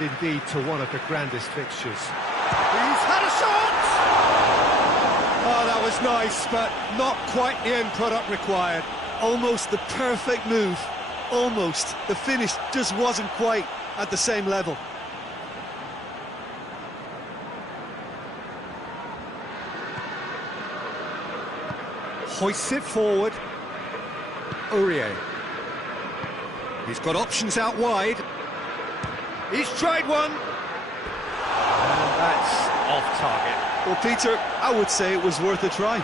and indeed to one of the grandest fixtures. He's had a shot! Oh, that was nice, but not quite the end product required. Almost the perfect move. Almost. The finish just wasn't quite at the same level. Hoists it forward. Aurier. He's got options out wide. He's tried one. And that's off target. Well, Peter, I would say it was worth a try.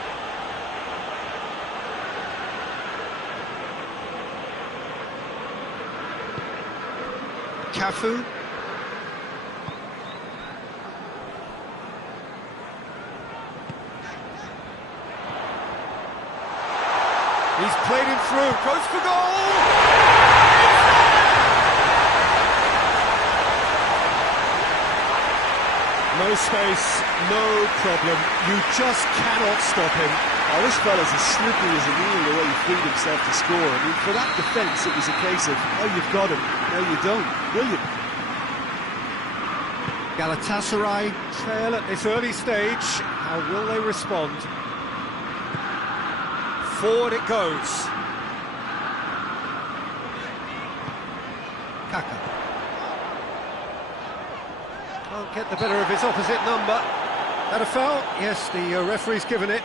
Cafu. He's played him through, goes for goal! No space, no problem. You just cannot stop him. Oh, this fella's as slippery as an eel the way he freed himself to score. I mean, for that defence, it was a case of, oh, you've got him, no, you don't. Brilliant. Galatasaray Trail at this early stage. How will they respond? Forward it goes. Kaka. Can't get the better of his opposite number. That a foul? Yes, the referee's given it.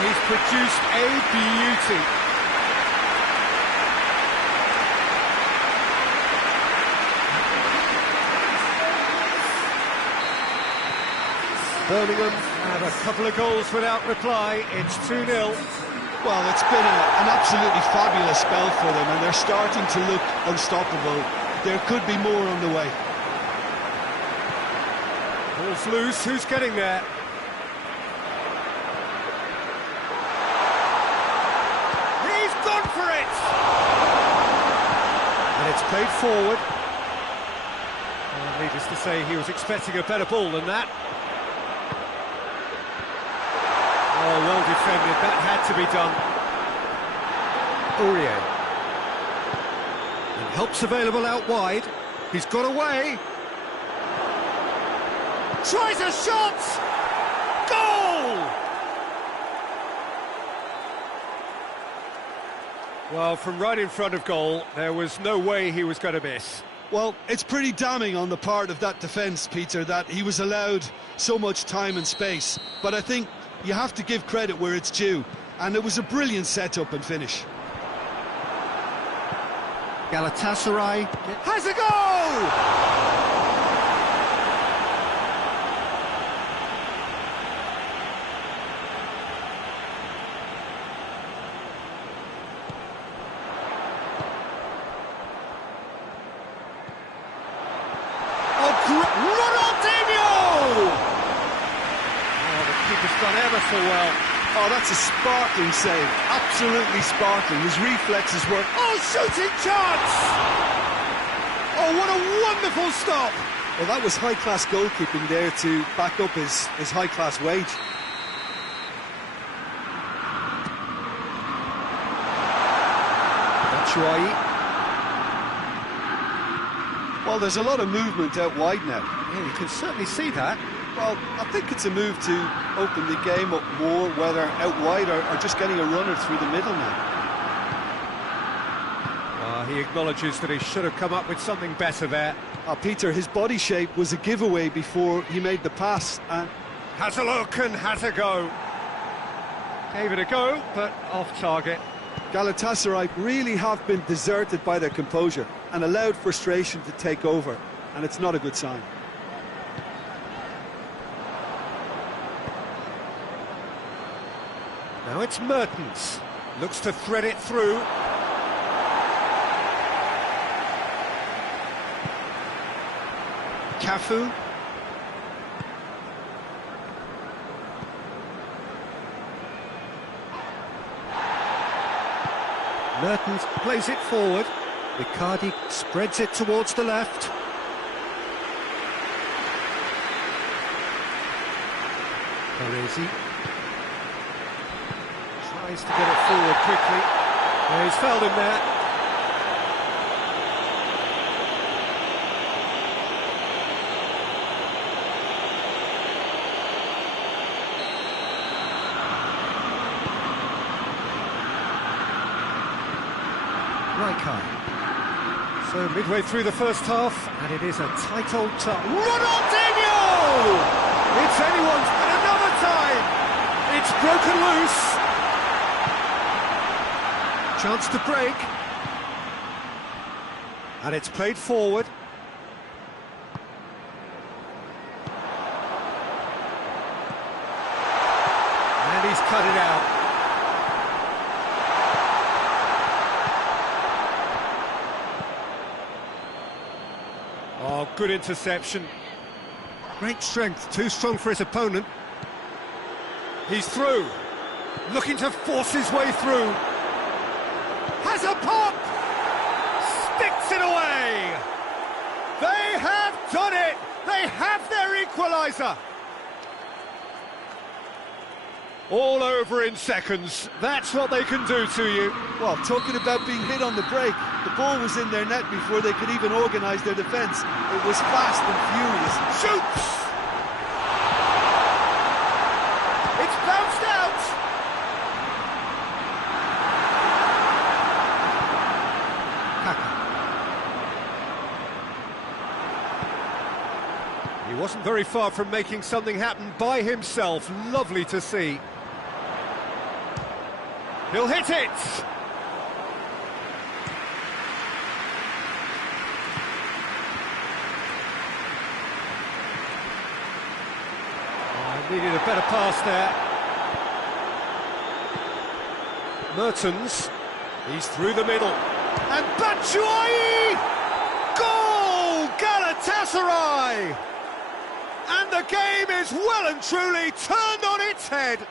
He's produced a beauty. Birmingham have a couple of goals without reply. It's 2-0. Well, it's been an absolutely fabulous spell for them, and they're starting to look unstoppable. There could be more on the way. Ball's loose. Who's getting there? Gone for it! And it's played forward. Well, needless to say, he was expecting a better ball than that. Oh, well defended. That had to be done. Aurier. And help's available out wide. He's got away. Tries a shot! Goal! Well, from right in front of goal, there was no way he was going to miss. Well, it's pretty damning on the part of that defence, Peter, that he was allowed so much time and space. But I think you have to give credit where it's due, and it was a brilliant setup and finish. Galatasaray has a goal! Done ever so well. Oh, that's a sparkling save. Absolutely sparkling. His reflexes work. Oh, shooting chance! Oh, what a wonderful stop! Well, that was high-class goalkeeping there to back up his high-class wage. Batshuayi. Well, there's a lot of movement out wide now. Yeah, you can certainly see that. Well, I think it's a move to open the game up more, whether out wide or just getting a runner through the middle now. He acknowledges that he should have come up with something better there. Peter, his body shape was a giveaway before he made the pass. Has a look and has a go. Gave it a go, but off target. Galatasaray really have been deserted by their composure and allowed frustration to take over, and it's not a good sign. Now it's Mertens. Looks to thread it through. Cafu. Mertens plays it forward. Icardi spreads it towards the left. Baresi tries to get it forward quickly. Yeah, he's fouled him there. So midway through the first half, and it is a tight old touch. Ronaldinho! It's anyone's, but another time! It's broken loose. Chance to break. And it's played forward. And he's cut it out. Oh, good interception. Great strength, too strong for his opponent. He's through, looking to force his way through. Has a pop! Sticks it away! They have done it! They have their equaliser! All over in seconds. That's what they can do to you. Well, talking about being hit on the break, the ball was in their net before they could even organise their defence. It was fast and furious. Shoots! It's bounced out! Kaka. He wasn't very far from making something happen by himself. Lovely to see. He'll hit it! Needed a better pass there. Mertens, he's through the middle. And Batshuayi! Goal! Galatasaray! And the game is well and truly turned on its head.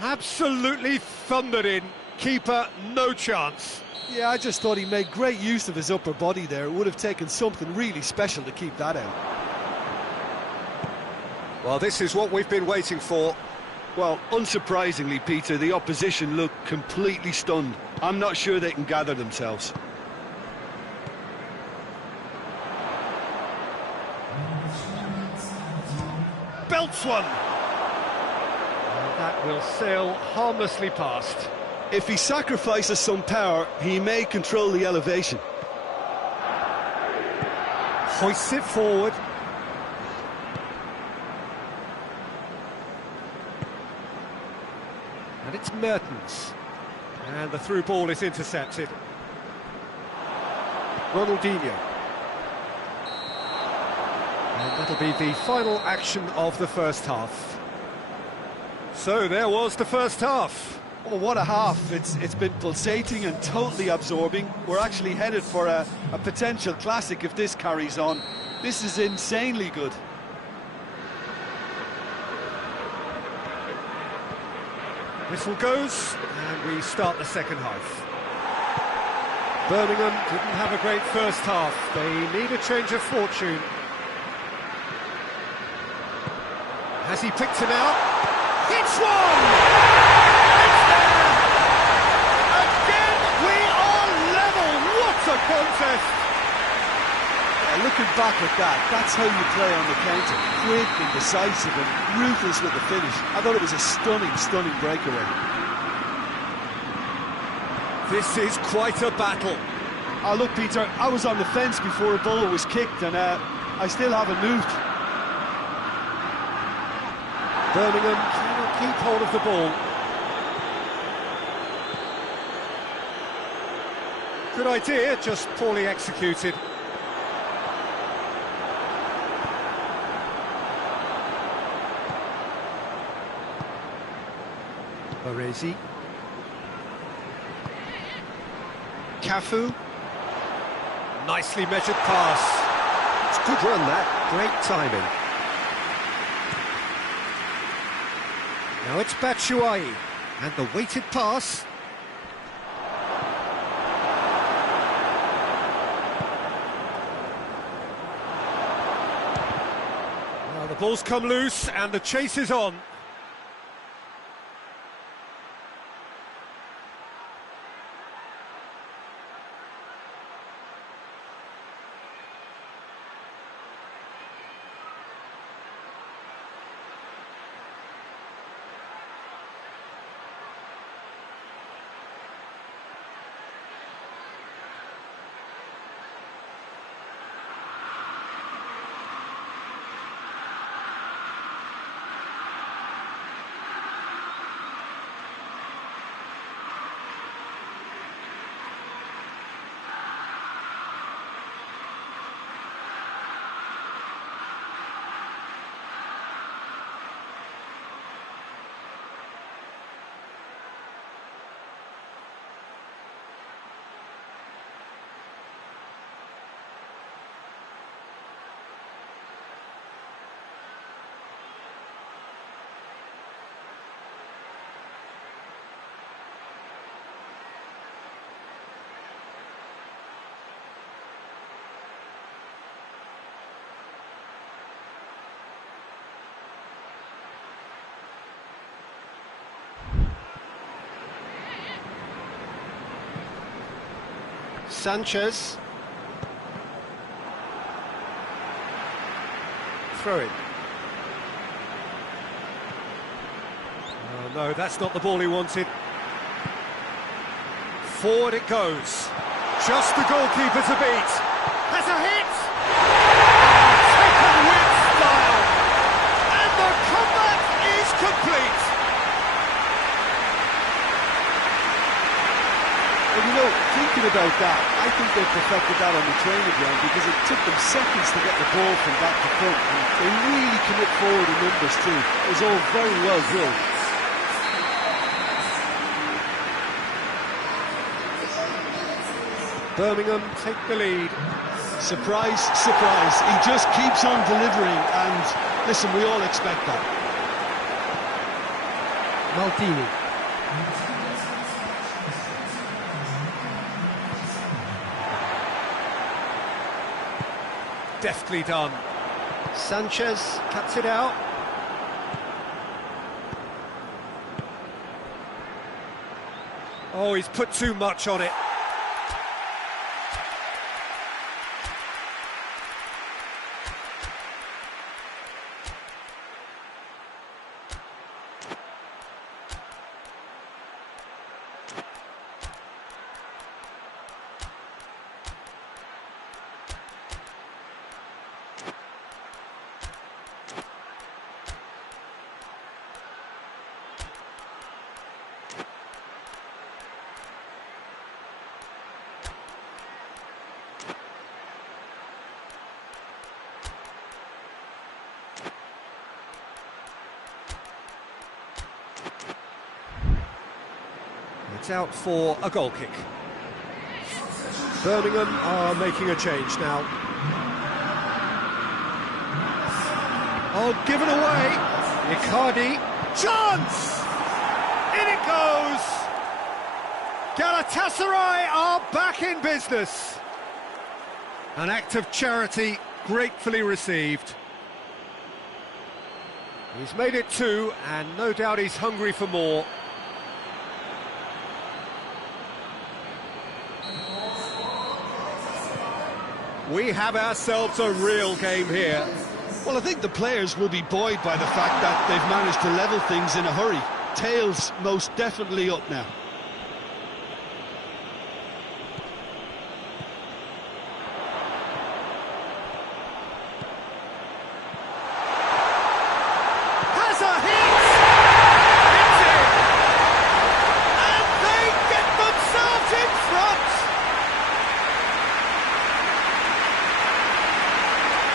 Absolutely thundered in. Keeper, no chance. Yeah, I just thought he made great use of his upper body there. It would have taken something really special to keep that out. Well, this is what we've been waiting for. Well, unsurprisingly, Peter, the opposition look completely stunned. I'm not sure they can gather themselves. Belts one! And that will sail harmlessly past. If he sacrifices some power, he may control the elevation. Hoists it forward. And it's Mertens. And the through ball is intercepted. Ronaldinho. And that'll be the final action of the first half. So there was the first half. Oh, what a half. It's been pulsating and totally absorbing. We're actually headed for a potential classic if this carries on. This is insanely good. Whistle goes, and we start the second half. Birmingham didn't have a great first half. They need a change of fortune. Has he picked him out? Hits one! It's there! Again, we are level! What a contest! Looking back at that, that's how you play on the counter. Quick and decisive and ruthless with the finish. I thought it was a stunning breakaway. This is quite a battle. Oh, look, Peter, I was on the fence before a ball was kicked, and I still haven't moved. Birmingham cannot keep hold of the ball. Good idea, just poorly executed. Baresi. Cafu. Nicely measured pass. It's a good run, that. Great timing. Now it's Batshuayi. And the weighted pass. The ball's come loose and the chase is on. Sanchez. Throw in. Oh no, that's not the ball he wanted. Forward it goes. Just the goalkeeper to beat. Has a hit! Taken with style! And the comeback is complete! And you know, thinking about that, I think they perfected that on the training ground because it took them seconds to get the ball from back to front. And they really commit forward in numbers too. It was all very well drilled. Birmingham take the lead. Surprise, surprise. He just keeps on delivering and, listen, we all expect that. Maldini. Deftly done. Sanchez cuts it out. Oh, he's put too much on it. It's out for a goal kick. Birmingham are making a change now. Oh, given away. Icardi. Chance! In it goes! Galatasaray are back in business. An act of charity gratefully received. He's made it 2, and no doubt he's hungry for more. We have ourselves a real game here. Well, I think the players will be buoyed by the fact that they've managed to level things in a hurry. Tails most definitely up now. Has a hit! It's in! And they get themselves in front!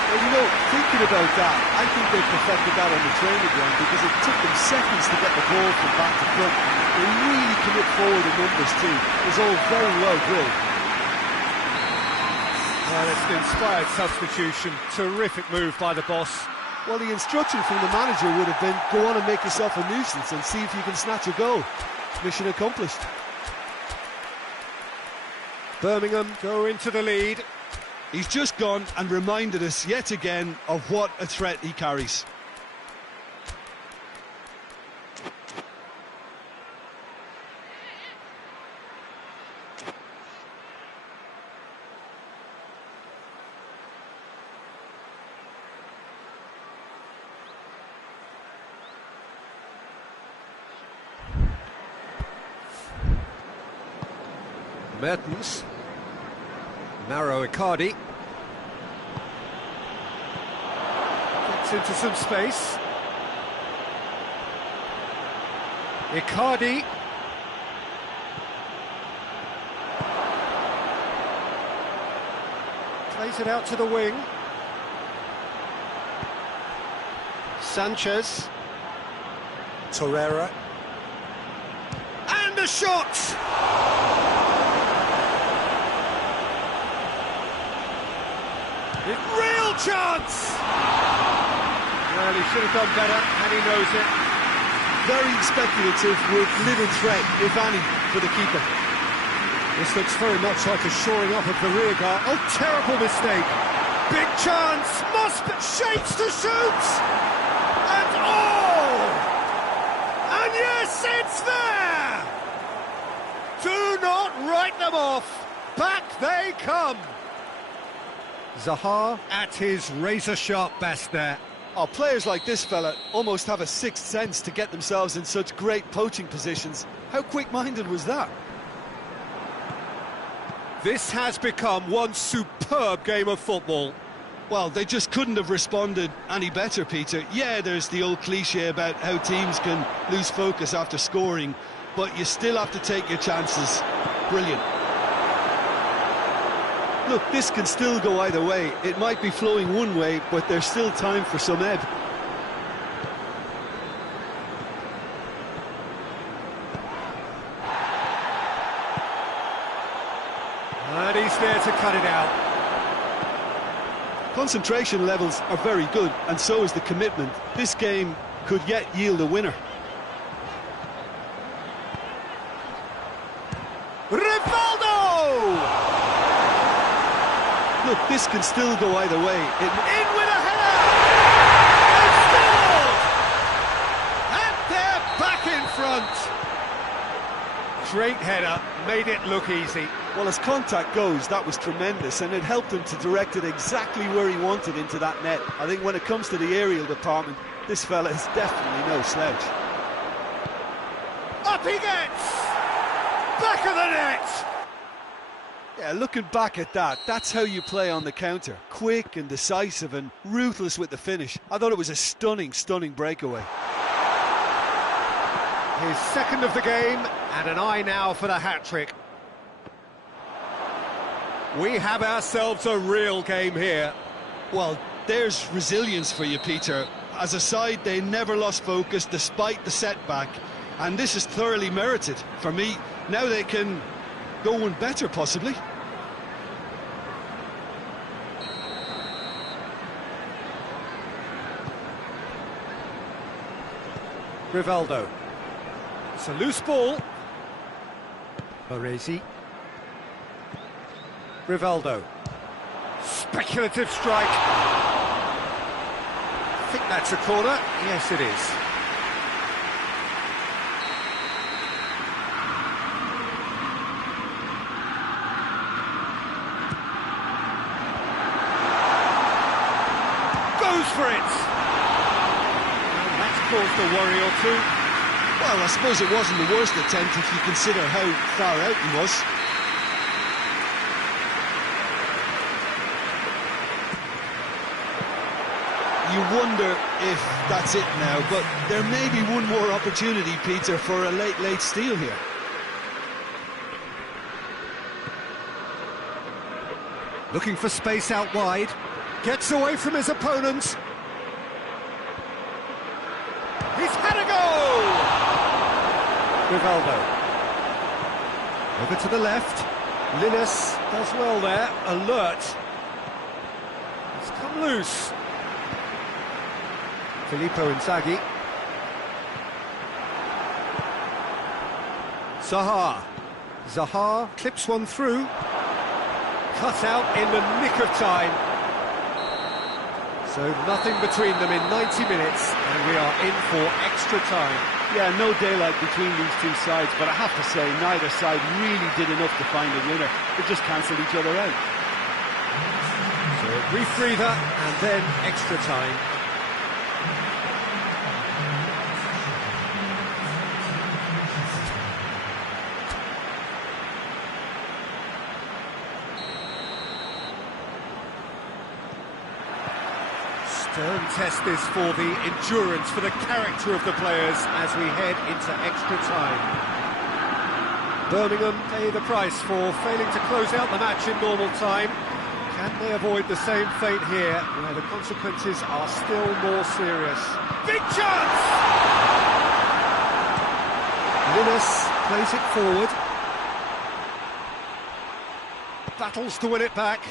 Well, you know, thinking about that, I think they perfected that on the training ground because it took them seconds to get the ball from back to front. They really commit forward in numbers too. It was all very well drilled. Well, it's an inspired substitution. Terrific move by the boss. Well, the instruction from the manager would have been, go on and make yourself a nuisance and see if you can snatch a goal. Mission accomplished. Birmingham go into the lead. He's just gone and reminded us yet again of what a threat he carries. Mertens. Mauro Icardi. Gets into some space. Icardi. Plays it out to the wing. Sanchez. Torreira. And a shot! Real chance! Well, he should have done better, and he knows it. Very speculative with little threat, if any, for the keeper. This looks very much like a shoring up of the rear guard. Oh, terrible mistake! Big chance! Must be shapes to shoot! And oh! And yes, it's there! Do not write them off! Back they come! Zaha at his razor-sharp best there. Oh, players like this fella almost have a sixth sense to get themselves in such great poaching positions. How quick-minded was that? This has become one superb game of football. Well, they just couldn't have responded any better, Peter. Yeah, there's the old cliché about how teams can lose focus after scoring, but you still have to take your chances. Brilliant. Look, this can still go either way. It might be flowing one way, but there's still time for some ebb. And he's there to cut it out. Concentration levels are very good, and so is the commitment. This game could yet yield a winner. Rivaldo! Look, this can still go either way. In with a header! They've scored! And they're back in front! Great header, made it look easy. Well, as contact goes, that was tremendous, and it helped him to direct it exactly where he wanted into that net. I think when it comes to the aerial department, this fella is definitely no slouch. Up he gets! Back of the net! Yeah, looking back at that, that's how you play on the counter. Quick and decisive and ruthless with the finish. I thought it was a stunning, stunning breakaway. His second of the game, and an eye now for the hat-trick. We have ourselves a real game here. Well, there's resilience for you, Peter. As a side, they never lost focus despite the setback, and this is thoroughly merited. For me, now they can go one better, possibly. Rivaldo. It's a loose ball. Baresi. Rivaldo. Speculative strike. I think that's a corner. Yes, it is. Goes for it. And that's caused a worry or two. Well, I suppose it wasn't the worst attempt if you consider how far out he was. You wonder if that's it now, but there may be one more opportunity, Peter, for a late steal here. Looking for space out wide. Gets away from his opponents. He's had a goal! Rivaldo. Over to the left. Linus does well there. Alert. It's come loose. Filippo Inzaghi. Zaha. Zaha clips one through. cut out in the nick of time. So nothing between them in 90 minutes, and we are in for extra time. Yeah, no daylight between these two sides, but I have to say, neither side really did enough to find a winner. They just cancelled each other out. So a brief breather, and then extra time. Stern test this for the endurance, for the character of the players as we head into extra time. Birmingham pay the price for failing to close out the match in normal time. Can they avoid the same fate here, where the consequences are still more serious? Big chance! Linus plays it forward. Battles to win it back.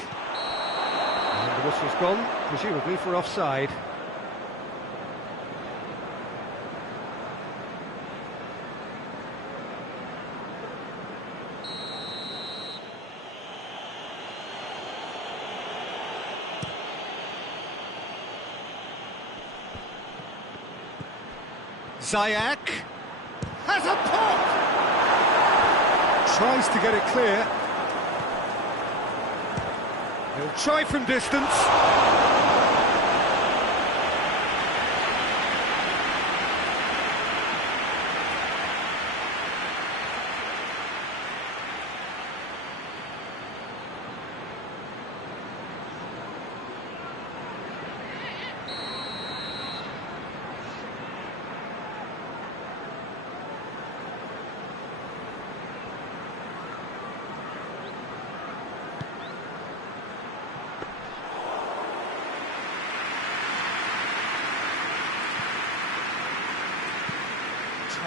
And the whistle's gone, presumably for offside. Ziyech has a pop! Tries to get it clear. He'll try from distance.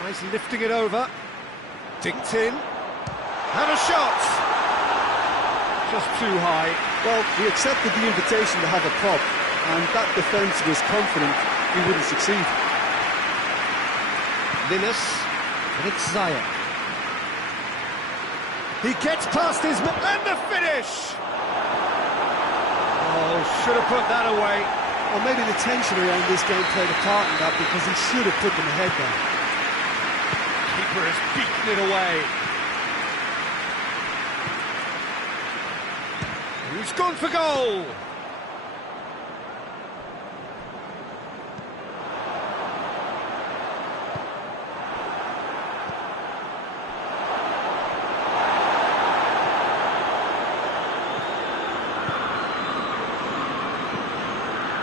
Tries lifting it over. Dinked in. And a shot! Just too high. Well, he accepted the invitation to have a pop, and that defence was confident he wouldn't succeed. Linus, and it's Ziyech. He gets past his man, and the finish! Oh, should have put that away. Well, maybe the tension around this game played a part in that, because he should have put them ahead there. Keeper has beaten it away. He's gone for goal.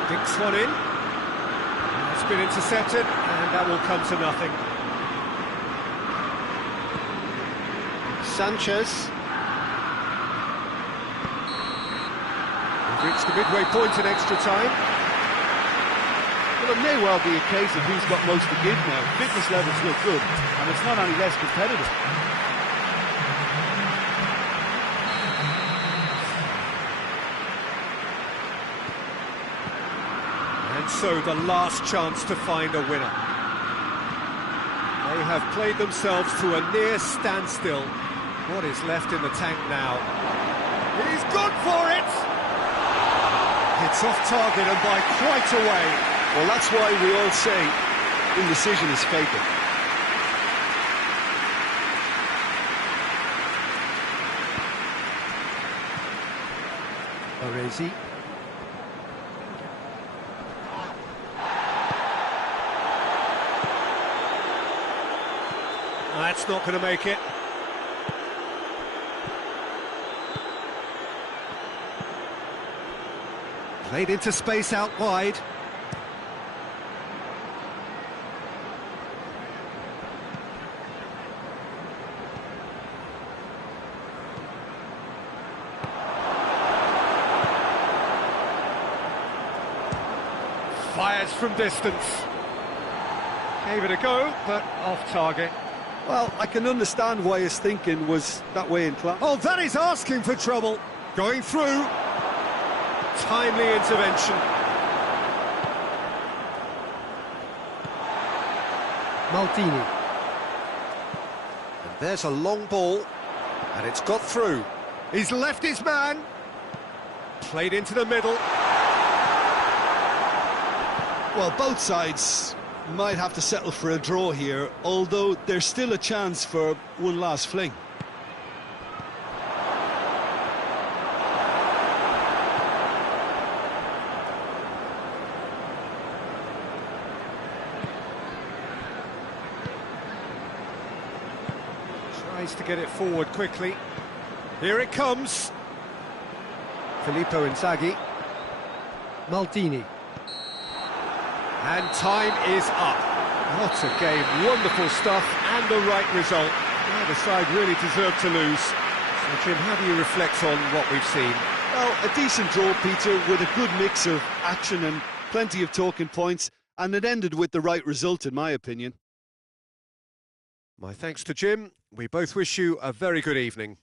Dinks one in. It's been intercepted, and that will come to nothing. Sanchez. We've reached the midway point in extra time. Well, it may well be a case of who's got most to give now. Fitness levels look good, and it's not any less competitive. And so the last chance to find a winner. They have played themselves to a near standstill. What is left in the tank now? He's gone for it! It's off target and by quite a way. Well, that's why we all say indecision is fatal. Arezi. That's not going to make it. Played into space out wide. Fires from distance. Gave it a go, but off target. Well, I can understand why his thinking was that way in class. Oh, that is asking for trouble. Going through. Timely intervention. Maldini. And there's a long ball, and it's got through. He's left his man. Played into the middle. Well, both sides might have to settle for a draw here, although there's still a chance for one last fling. Tries to get it forward quickly. Here it comes. Filippo Inzaghi. Maldini. And time is up. What a game, wonderful stuff, and the right result. Neither side really deserved to lose. So, Jim, how do you reflect on what we've seen? Well, a decent draw, Peter, with a good mix of action and plenty of talking points, and it ended with the right result, in my opinion. My thanks to Jim. We both wish you a very good evening.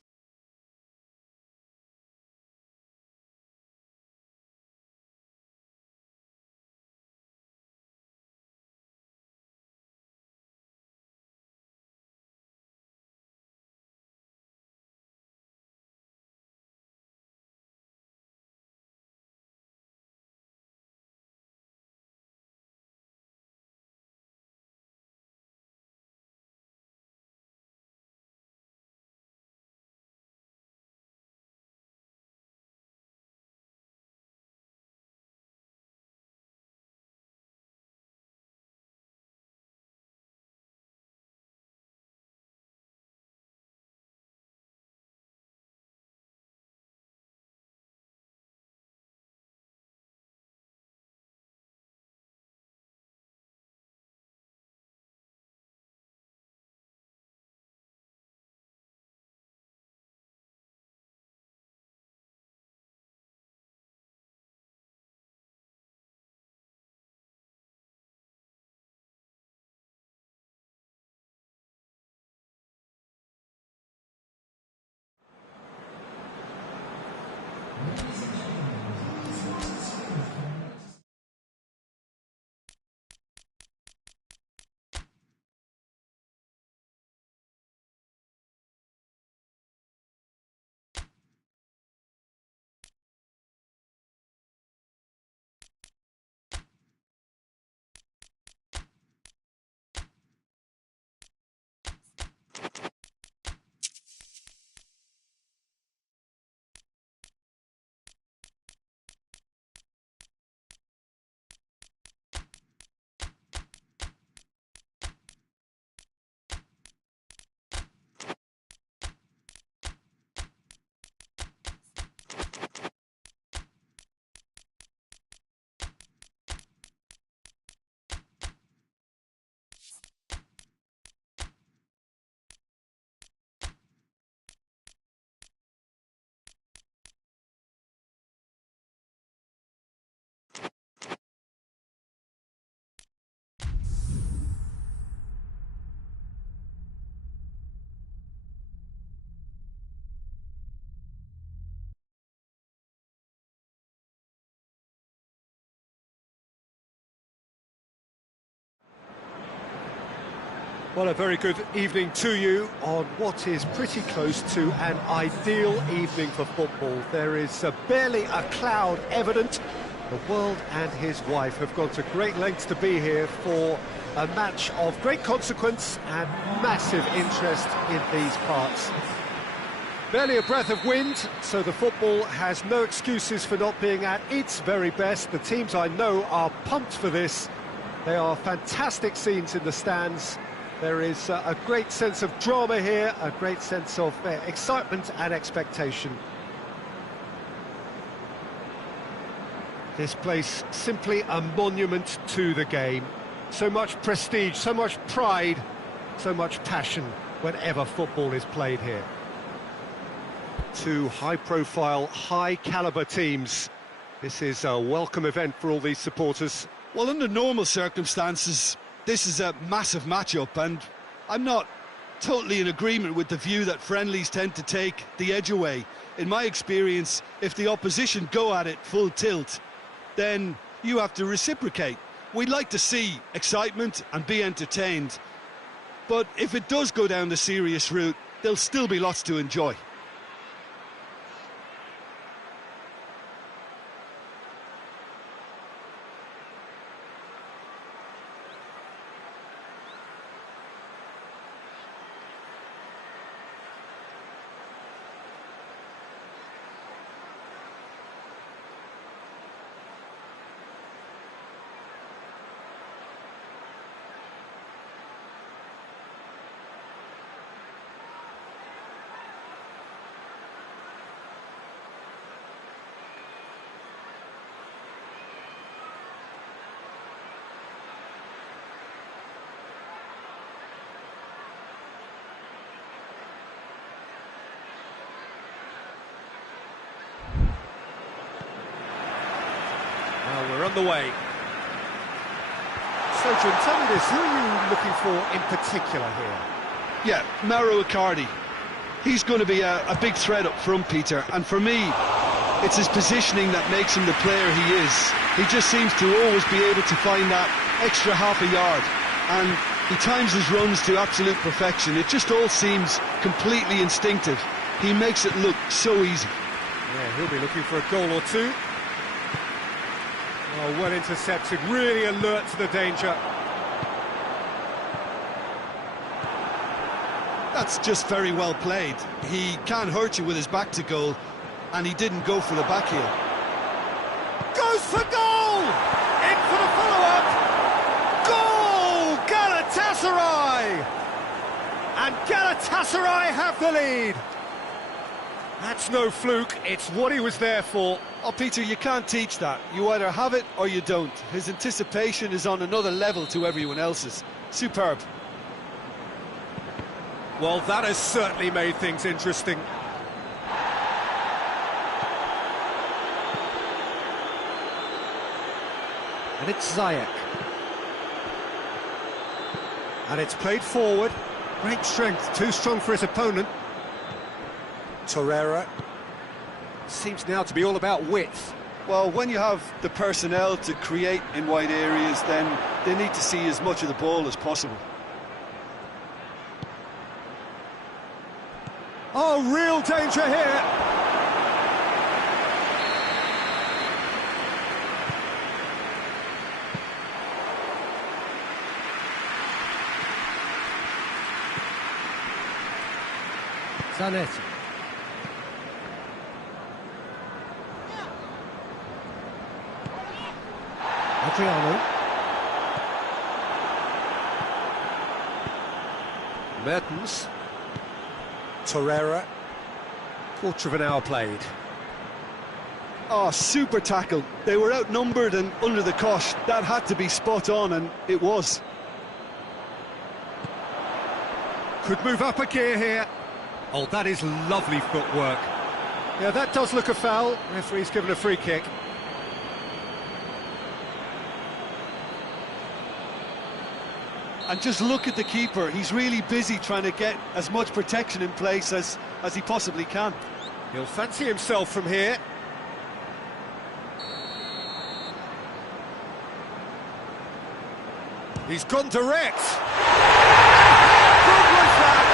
Well, a very good evening to you on what is pretty close to an ideal evening for football. There is barely a cloud evident. The world and his wife have gone to great lengths to be here for a match of great consequence and massive interest in these parts. Barely a breath of wind, so the football has no excuses for not being at its very best. The teams I know are pumped for this. They are fantastic scenes in the stands. There is a great sense of drama here, a great sense of excitement and expectation. This place simply a monument to the game. So much prestige, so much pride, so much passion whenever football is played here. Two high-profile, high-caliber teams. This is a welcome event for all these supporters. Well, under normal circumstances, this is a massive matchup, and I'm not totally in agreement with the view that friendlies tend to take the edge away. In my experience, if the opposition go at it full tilt, then you have to reciprocate. We'd like to see excitement and be entertained, but if it does go down the serious route, there'll still be lots to enjoy. on the way. So, Jim, tell me this, who are you looking for in particular here? Yeah, Mauro Icardi. He's going to be a big threat up front, Peter, and for me, it's his positioning that makes him the player he is. He just seems to always be able to find that extra half a yard, and he times his runs to absolute perfection. It just all seems completely instinctive. He makes it look so easy. Yeah, he'll be looking for a goal or two. Oh, well intercepted, really alert to the danger. That's just very well played. He can't hurt you with his back to goal, and he didn't go for the back heel. Goes for goal! In for the follow-up! Goal! Galatasaray! And Galatasaray have the lead. That's no fluke, it's what he was there for. Oh, Peter, you can't teach that. You either have it or you don't. His anticipation is on another level to everyone else's. Superb. Well, that has certainly made things interesting. And it's Ziyech. And it's played forward. Great strength, too strong for his opponent. Torreira. Seems now to be all about width. Well, when you have the personnel to create in wide areas, then they need to see as much of the ball as possible. Oh, real danger here. Zanetti. Adriano. Mertens. Torreira. Quarter of an hour played. Oh, super tackle. They were outnumbered and under the cosh. That had to be spot on, and it was. Could move up a gear here. Oh, that is lovely footwork. Yeah, that does look a foul. Referee's given a free kick. And just look at the keeper. He's really busy trying to get as much protection in place as he possibly can. He'll fancy himself from here. He's gone direct. Good was that.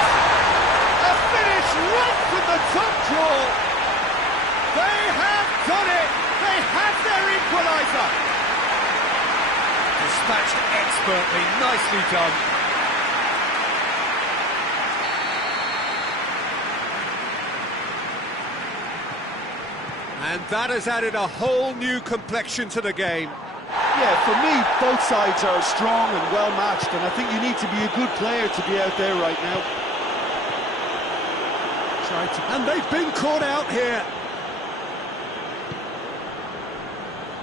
A finish right from the top draw. They have done it. They have their equaliser. Dispatched expertly, nicely done. And that has added a whole new complexion to the game. Yeah, for me, both sides are strong and well matched, and I think you need to be a good player to be out there right now. And they've been caught out here.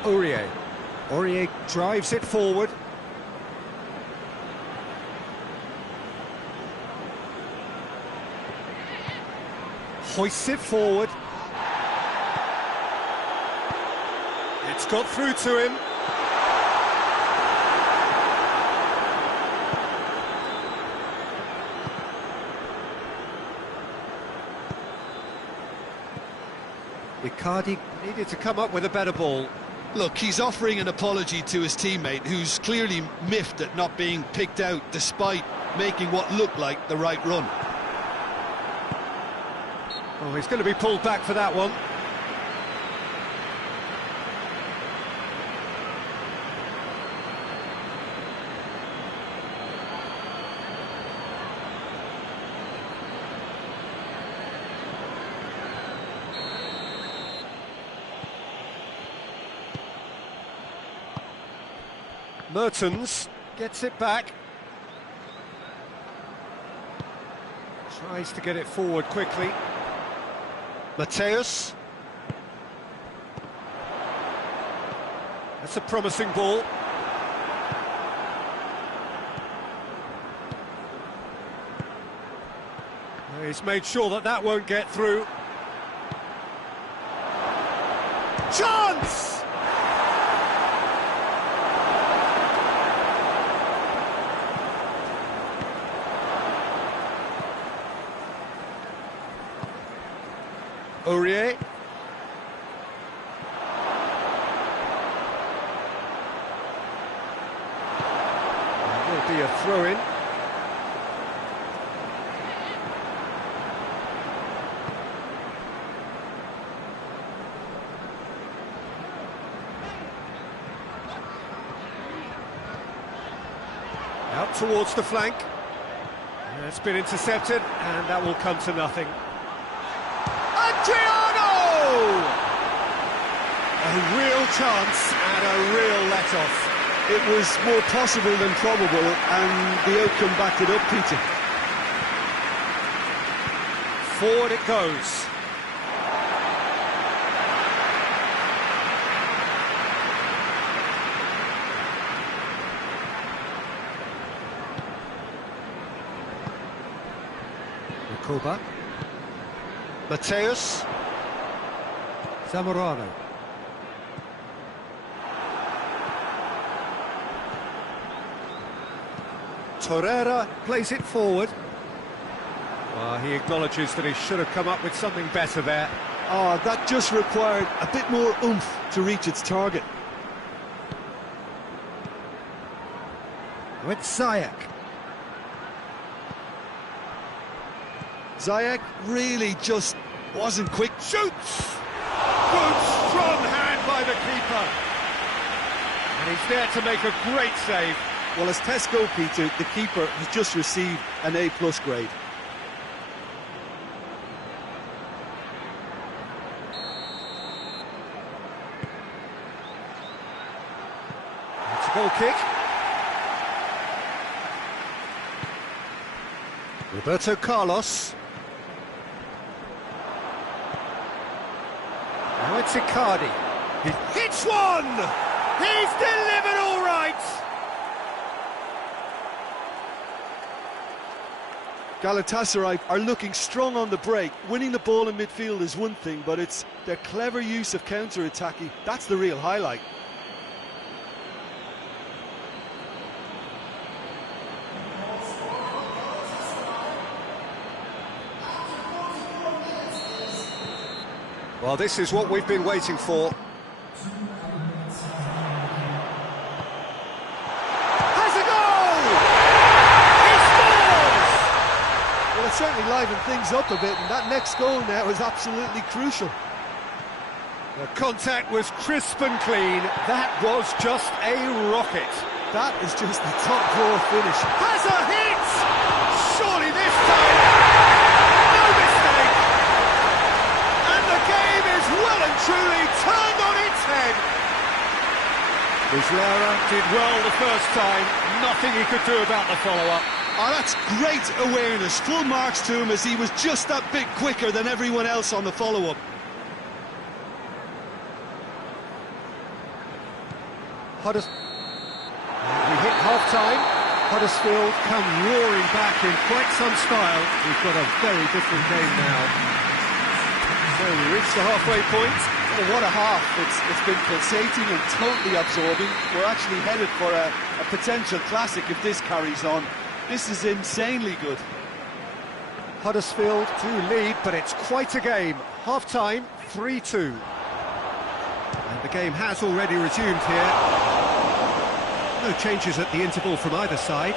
Aurier drives it forward. Hoists it forward. It's got through to him. Icardi needed to come up with a better ball. Look, he's offering an apology to his teammate, who's clearly miffed at not being picked out despite making what looked like the right run. Oh, he's going to be pulled back for that one. Mertens gets it back. Tries to get it forward quickly. Mateus. That's a promising ball. He's made sure that that won't get through. Chance! Aurier. There will be a throw-in. Out towards the flank. It's been intercepted, and that will come to nothing. Adriano! A real chance and a real let-off. It was more possible than probable, and the outcome backed it up, Peter. Forward it goes. Koba. Mateus. Zamorano. Torreira plays it forward. He acknowledges that he should have come up with something better there. Oh, that just required a bit more oomph to reach its target. With Ziyech. Ziyech really just wasn't quick. Shoots! Good, strong hand by the keeper. And he's there to make a great save. Well, as tests go, Peter, the keeper has just received an A+ grade. It's a goal kick. Roberto Carlos. Now it's Icardi. He hits one! He's delivered all right! Galatasaray are looking strong on the break. Winning the ball in midfield is one thing, but it's their clever use of counter-attacking. That's the real highlight. Well, this is what we've been waiting for. Has a goal! He scores! Well, it certainly livened things up a bit, and that next goal now is absolutely crucial. The contact was crisp and clean. That was just a rocket. That is just the top drawer finish. Has a hit! Surely this time, no mistake! And the game is well and truly turned on its head. Muslera did well the first time. Nothing he could do about the follow-up. Oh, that's great awareness. Full marks to him, as he was just that bit quicker than everyone else on the follow-up. We hit half-time. Huddersfield come roaring back in quite some style. We've got a very different game now. So we reached the halfway point. Oh, what a half. It's been pulsating and totally absorbing. We're actually headed for a potential classic if this carries on. This is insanely good. Huddersfield do lead, but it's quite a game. Half-time, 3-2. And the game has already resumed here. No changes at the interval from either side.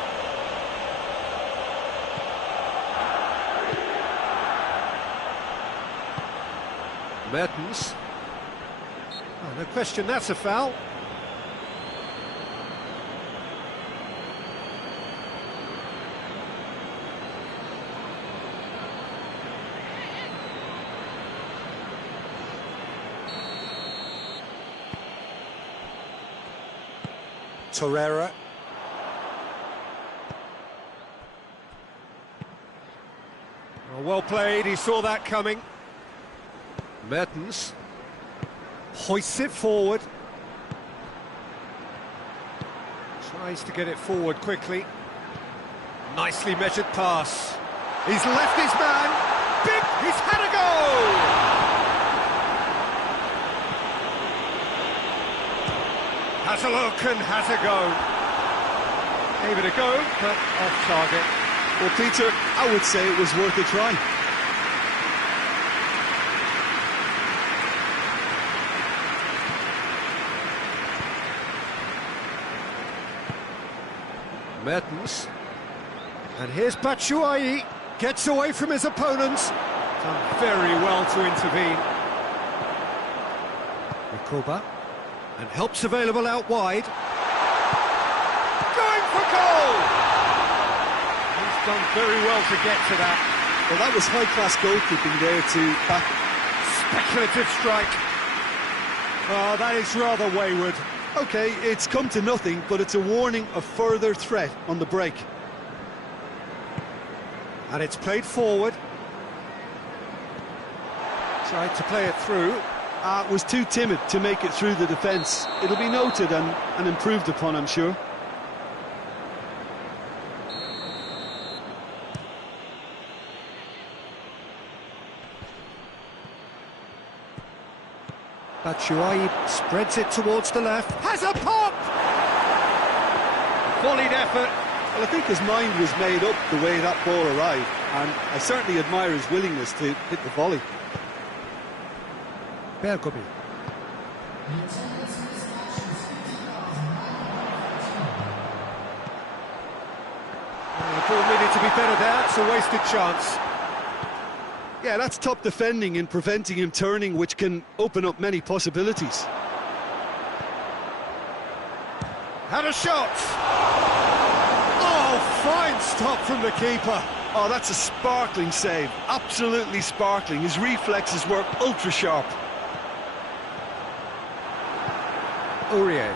Mertens. Oh, no question, that's a foul. Torreira. Well played, he saw that coming. Mertens hoists it forward. Tries to get it forward quickly. Nicely measured pass. He's left his man. Big, he's had a goal! Has a look and has a go. Gave it a go, but off target. Well, Peter, I would say it was worth a try. Mertens. And here's Batshuayi. Gets away from his opponents. Done very well to intervene. Recoba. And help's available out wide. Going for goal! He's done very well to get to that. Well, that was high-class goalkeeping there to back. Speculative strike. Oh, that is rather wayward. OK, it's come to nothing, but it's a warning of further threat on the break. And it's played forward. Tried to play it through. Was too timid to make it through the defence. It'll be noted and improved upon, I'm sure. Batshuayi spreads it towards the left. Has a pop! Volleyed effort. Well, I think his mind was made up the way that ball arrived, and I certainly admire his willingness to hit the volley. Bergomi. The ball needed to be better there. It's a wasted chance. Yeah, that's top defending and preventing him turning, which can open up many possibilities. Had a shot! Oh, fine stop from the keeper. Oh, that's a sparkling save. Absolutely sparkling. His reflexes were ultra-sharp. Aurier.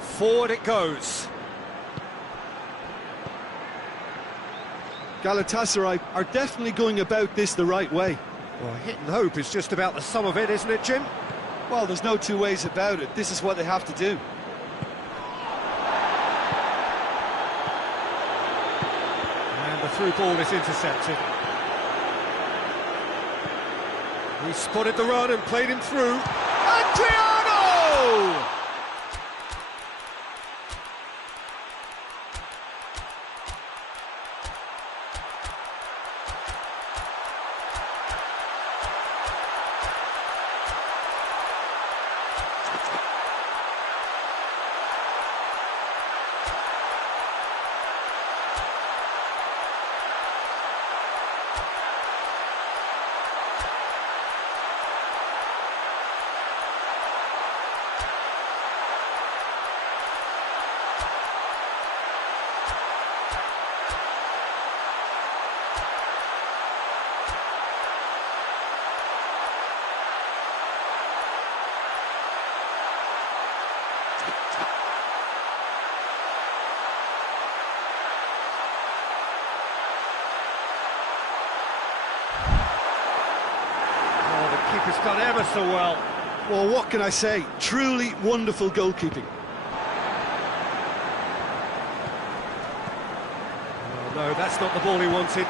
Forward it goes. Galatasaray are definitely going about this the right way. Well, hit and hope is just about the sum of it, isn't it, Jim? Well, there's no two ways about it. This is what they have to do. And the through ball is intercepted. He spotted the run and played him through. Adriano! Keeper's done ever so well. Well, what can I say? Truly wonderful goalkeeping. Oh, no, that's not the ball he wanted.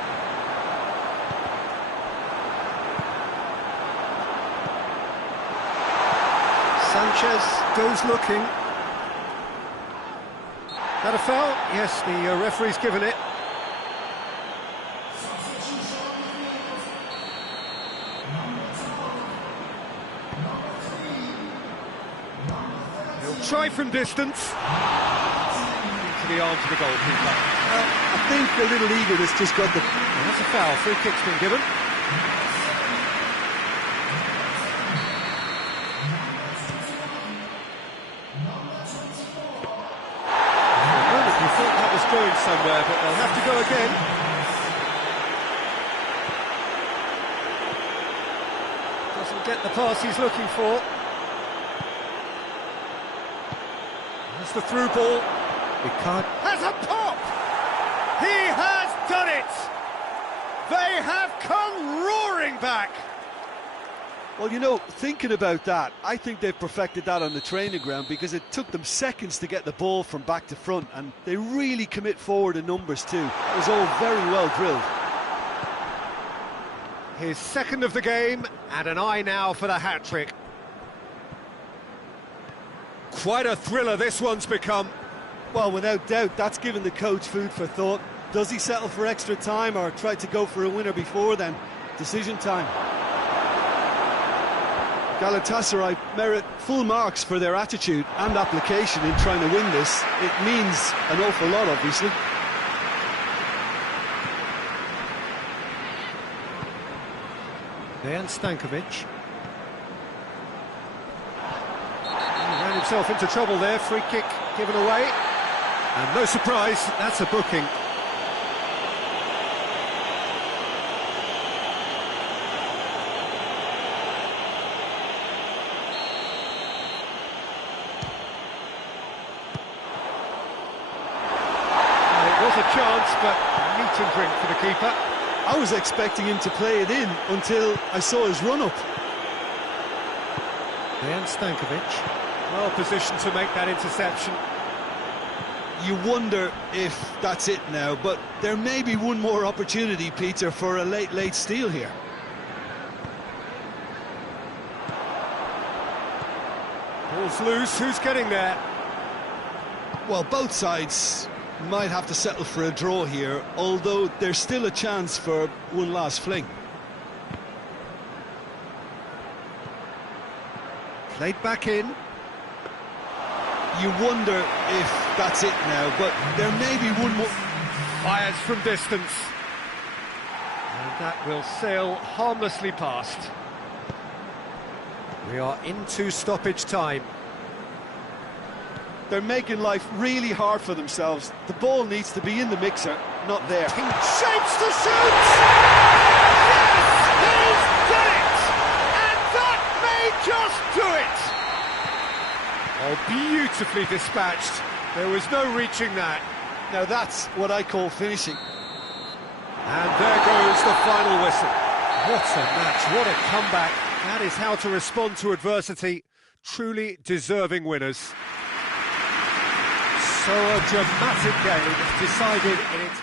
Sanchez goes looking. That a foul? Yes, the referee's given it. Try from distance. To the arms of the goalkeeper. I think a little eagerness just got the... Well, that's a foul. Free kick's been given. For a moment you thought that was going somewhere, but they'll have to go again. Doesn't get the pass he's looking for. That's the through ball. Ricard has a pop! He has done it! They have come roaring back! Well, you know, thinking about that, I think they've perfected that on the training ground because it took them seconds to get the ball from back to front, and they really commit forward in numbers too. It was all very well drilled. His second of the game, and an eye now for the hat-trick. Quite a thriller this one's become. Well, without doubt, that's given the coach food for thought. Does he settle for extra time or try to go for a winner before then? Decision time. Galatasaray merit full marks for their attitude and application in trying to win this. It means an awful lot, obviously. Dejan Stankovic. He ran himself into trouble there, free kick given away. And no surprise, that's a booking. It was a chance, but meat and drink for the keeper. I was expecting him to play it in until I saw his run-up. Dejan Stankovic, well positioned to make that interception. You wonder if that's it now, but there may be one more opportunity, Peter, for a late steal here. Ball's loose, who's getting there? Well, both sides might have to settle for a draw here, although there's still a chance for one last fling. Played back in. You wonder if that's it now, but there may be one more. Fires from distance. And that will sail harmlessly past. We are into stoppage time. They're making life really hard for themselves. The ball needs to be in the mixer, not there. He shapes to shoot! Yes, he's done it! And that may just do it! Oh, beautifully dispatched. There was no reaching that. Now that's what I call finishing. And there goes the final whistle. What a match, what a comeback. That is how to respond to adversity. Truly deserving winners. So a dramatic game decided in its...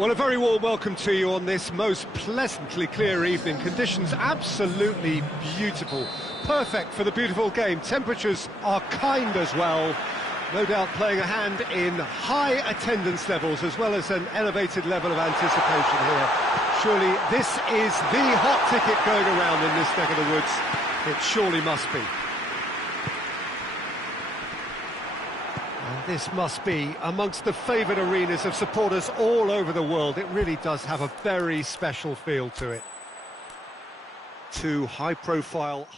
Well, a very warm welcome to you on this most pleasantly clear evening. Conditions absolutely beautiful. Perfect for the beautiful game. Temperatures are kind as well. No doubt playing a hand in high attendance levels as well as an elevated level of anticipation here. Surely this is the hot ticket going around in this neck of the woods. It surely must be. And this must be amongst the favoured arenas of supporters all over the world. It really does have a very special feel to it. Two high-profile...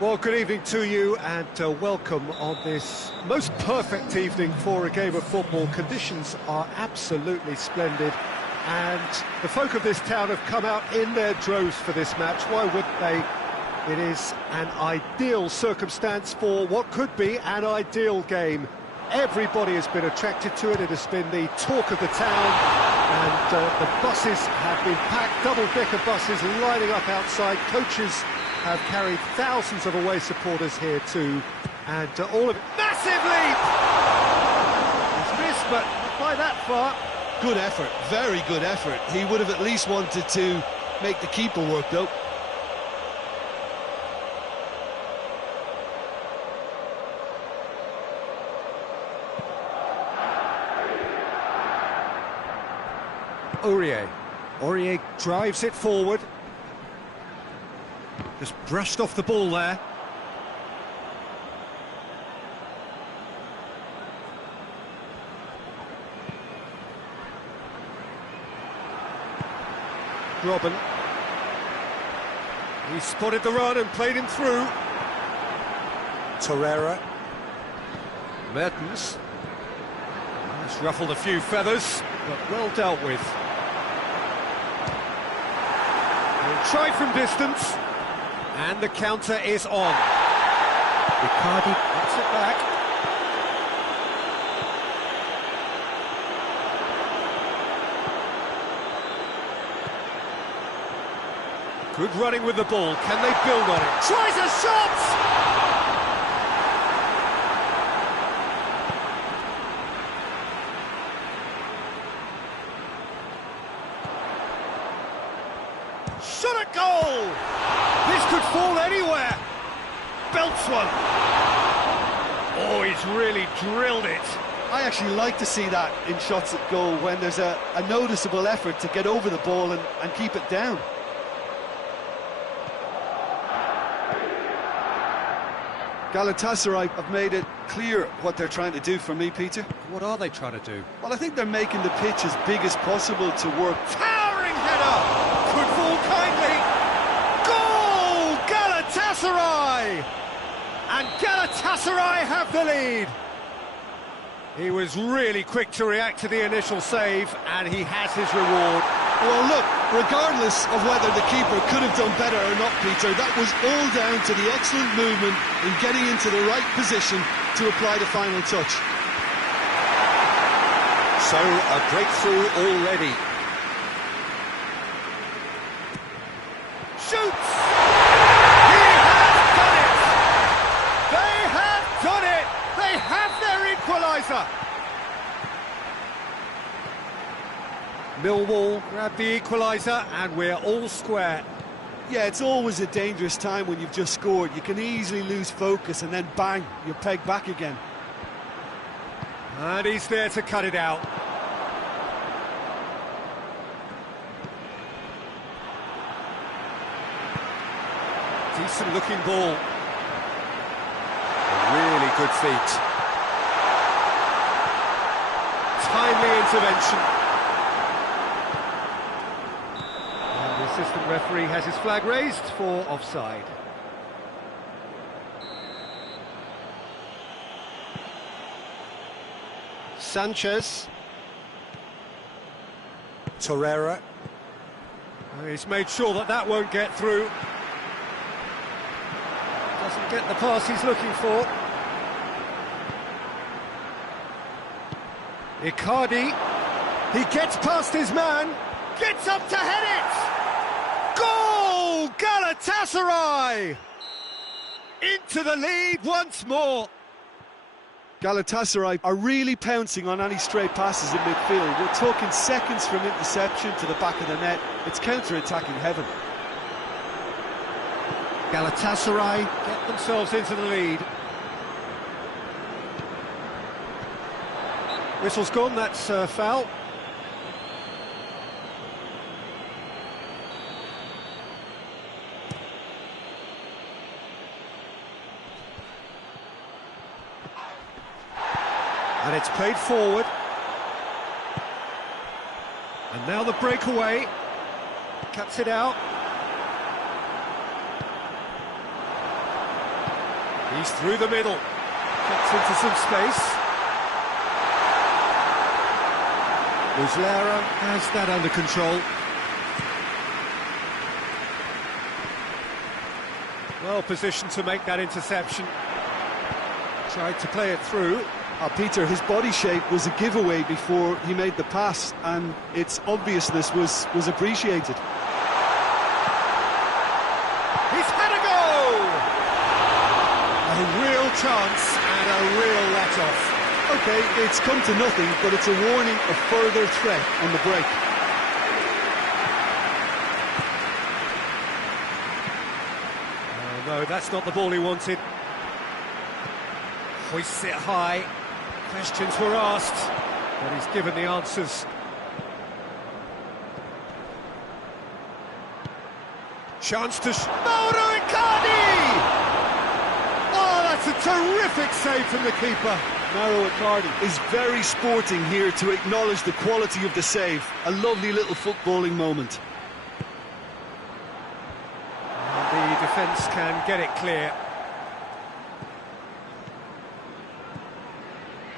Well, good evening to you and welcome on this most perfect evening for a game of football. Conditions are absolutely splendid and the folk of this town have come out in their droves for this match. Why wouldn't they? It is an ideal circumstance for what could be an ideal game. Everybody has been attracted to it. It has been the talk of the town and the buses have been packed, double-decker buses lining up outside. Coaches have carried thousands of away supporters here too, and all of it... Massive leap! He's missed, but not by that far. Good effort, very good effort. He would have at least wanted to make the keeper work, though. Aurier drives it forward. Just brushed off the ball there. Robin. He spotted the run and played him through. Torreira. Mertens. He's ruffled a few feathers, but well dealt with. He'll try from distance. And the counter is on. Icardi puts it back. Good running with the ball. Can they build on it? Tries a shot! Shot at goal! This could fall anywhere. Belts one. Oh, he's really drilled it. I actually like to see that in shots at goal when there's a noticeable effort to get over the ball and keep it down. Galatasaray have made it clear what they're trying to do for me, Peter. What are they trying to do? Well, I think they're making the pitch as big as possible to work. Towering header! Could fall kindly. Goal! Galatasaray! And Galatasaray have the lead. He was really quick to react to the initial save, and he has his reward. Well, look, regardless of whether the keeper could have done better or not, Peter, that was all down to the excellent movement in getting into the right position to apply the final touch. So, a breakthrough already. Shoots! He has done it! They have done it! They have their equaliser! Millwall grab the equaliser and we're all square. Yeah, it's always a dangerous time when you've just scored. You can easily lose focus and then bang, you're pegged back again. And he's there to cut it out. Decent looking ball. A really good feat. Timely intervention. And the assistant referee has his flag raised for offside. Sanchez. Torreira. He's made sure that that won't get through. Doesn't get the pass he's looking for. Icardi. He gets past his man. Gets up to head it! Goal! Galatasaray! Into the lead once more. Galatasaray are really pouncing on any stray passes in midfield. We're talking seconds from interception to the back of the net. It's counter-attacking heaven. Galatasaray get themselves into the lead. Whistle's gone, that's foul. And it's played forward. And now the breakaway. Cuts it out. He's through the middle. Cuts into some space. Muslera has that under control. Well positioned to make that interception. Tried to play it through. Peter, his body shape was a giveaway before he made the pass, and its obviousness was appreciated. He's had a go! A real chance and a real let-off. OK, it's come to nothing, but it's a warning of further threat on the break. Oh no, that's not the ball he wanted. Hoists it high. Questions were asked, but he's given the answers. Chance to... Mauro Icardi! Oh, that's a terrific save from the keeper. Mauro Icardi is very sporting here to acknowledge the quality of the save. A lovely little footballing moment. And the defence can get it clear.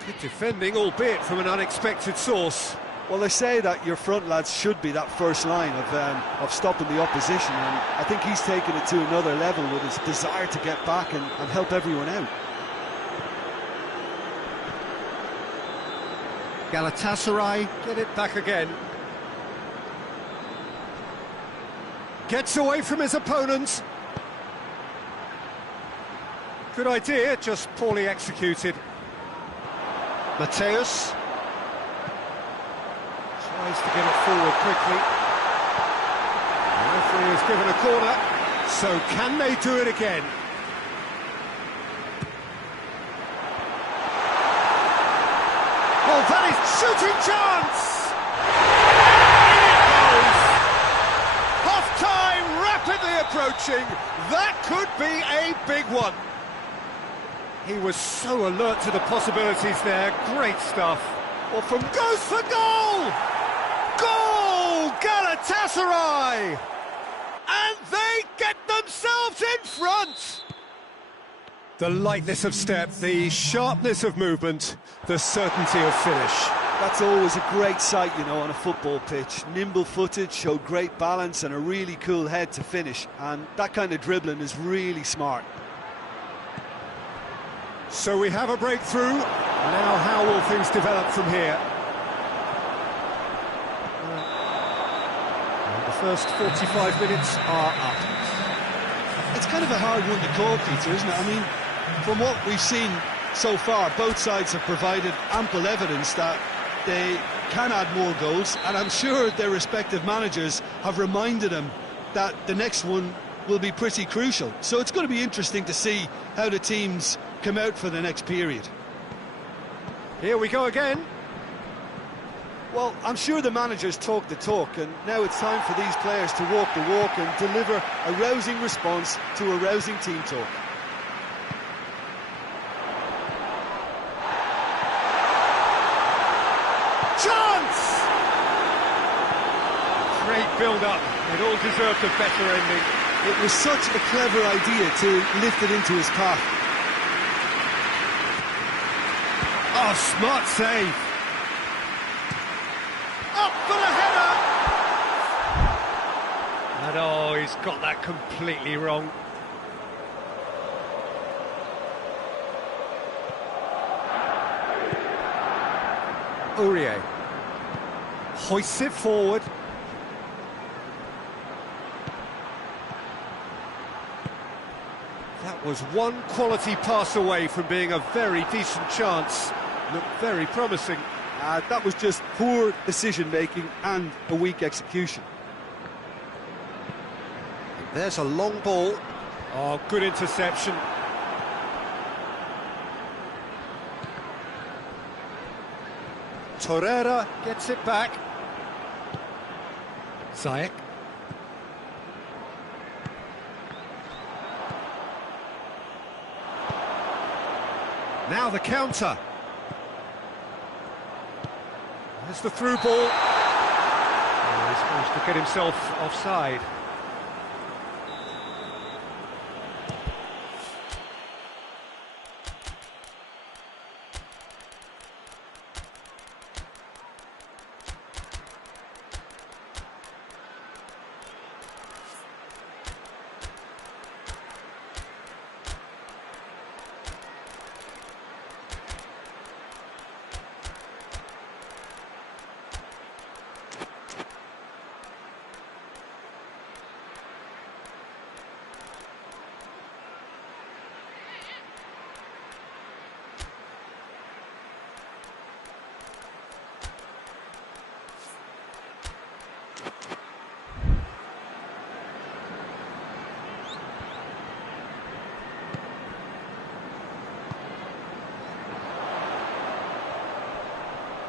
Good defending, albeit from an unexpected source. Well, they say that your front lads should be that first line of stopping the opposition, and I think he's taken it to another level with his desire to get back and help everyone out. Galatasaray get it back again. Gets away from his opponents. Good idea, just poorly executed. Mateus. Tries to get it forward quickly. The referee has given a corner, so can they do it again? Oh, that is shooting chance! In it goes! Half-time rapidly approaching. That could be a big one. He was so alert to the possibilities there. Great stuff. Well, goes for goal! Goal! Galatasaray! And they get themselves in front! The lightness of step, the sharpness of movement, the certainty of finish. That's always a great sight, you know, on a football pitch. Nimble-footed, showed great balance and a really cool head to finish. And that kind of dribbling is really smart. So we have a breakthrough. Now how will things develop from here? And the first 45 minutes are up. It's kind of a hard one to call, Peter, isn't it? I mean, from what we've seen so far, both sides have provided ample evidence that they can add more goals, and I'm sure their respective managers have reminded them that the next one will be pretty crucial. So it's going to be interesting to see how the teams come out for the next period. Here we go again. Well, I'm sure the managers talk the talk, and now it's time for these players to walk the walk and deliver a rousing response to a rousing team talk. Chance! Great build-up. It all deserved a better ending. It was such a clever idea to lift it into his path. Oh, smart save. Up for the header! And oh, he's got that completely wrong. Aurier hoists it forward. That was one quality pass away from being a very decent chance. Looked very promising. That was just poor decision-making and a weak execution. There's a long ball. Oh, good interception. Torreira gets it back. Ziyech. Now the counter. There's the through ball. Oh, he's managed to get himself offside.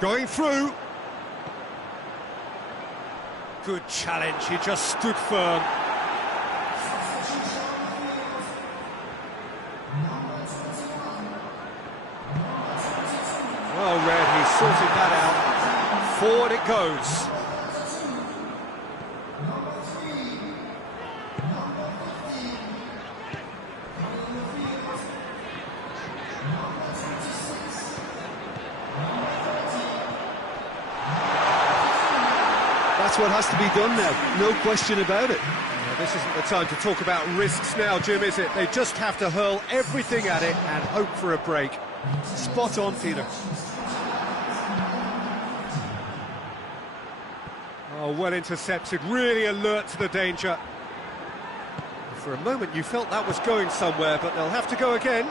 Going through. Good challenge, he just stood firm. Well read, he sorted that out. Forward it goes. That's what has to be done now, no question about it. Yeah, this isn't the time to talk about risks now, Jim, is it? They just have to hurl everything at it and hope for a break. Spot on, Peter. Oh, well intercepted, really alert to the danger. For a moment you felt that was going somewhere, but they'll have to go again.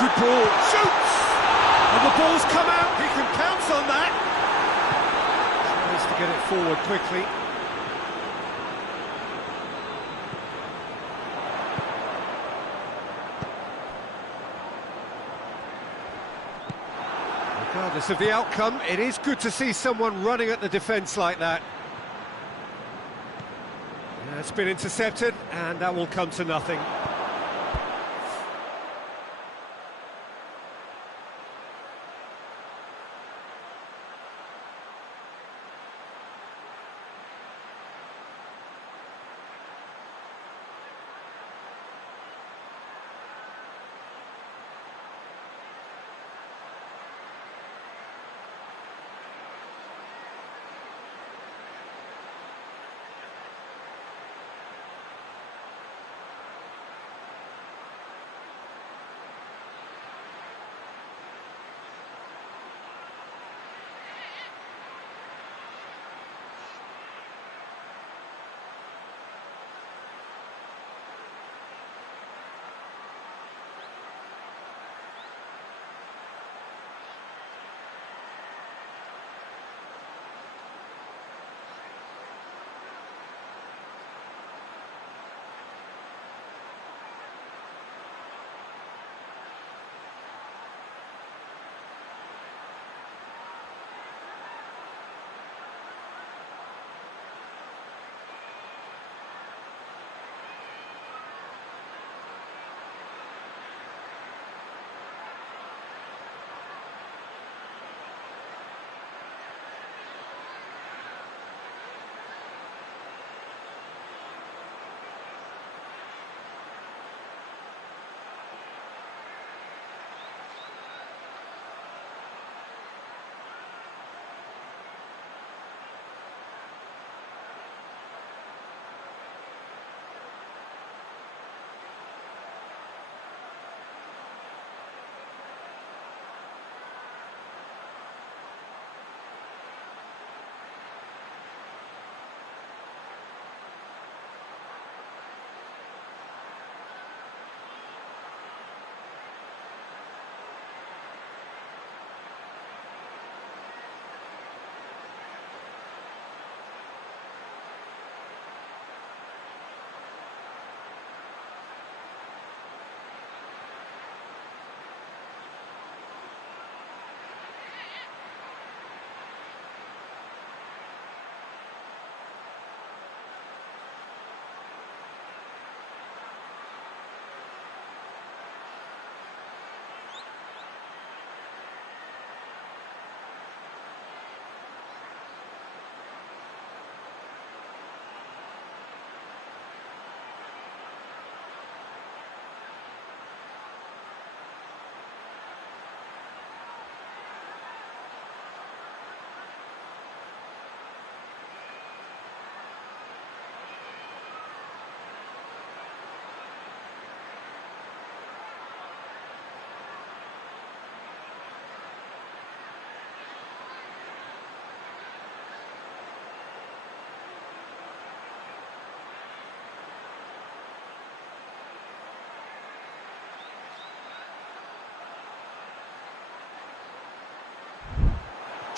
Good ball, shoots! And the ball's come out, he can pounce on that. Tries to get it forward quickly. Regardless of the outcome, it is good to see someone running at the defence like that. Yeah, it's been intercepted, and that will come to nothing.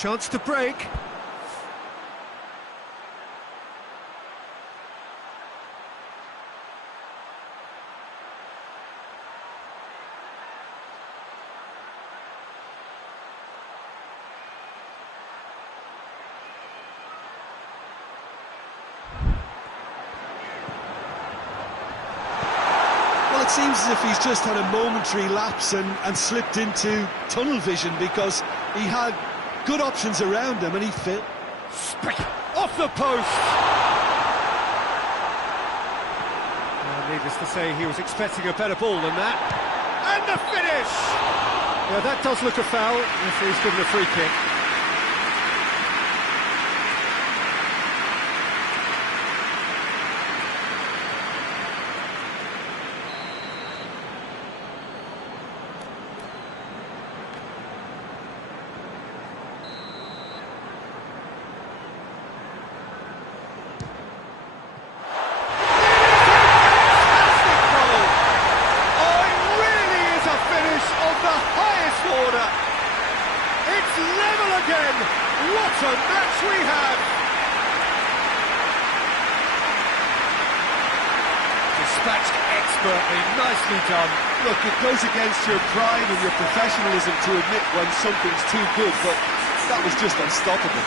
Chance to break. Well, it seems as if he's just had a momentary lapse and slipped into tunnel vision, because he had good options around him and he failed. Off the post! Well, needless to say, he was expecting a better ball than that. And the finish! Yeah, that does look a foul, if he's given a free kick. What a match we have! Dispatched expertly, nicely done. Look, it goes against your pride and your professionalism to admit when something's too good, but that was just unstoppable.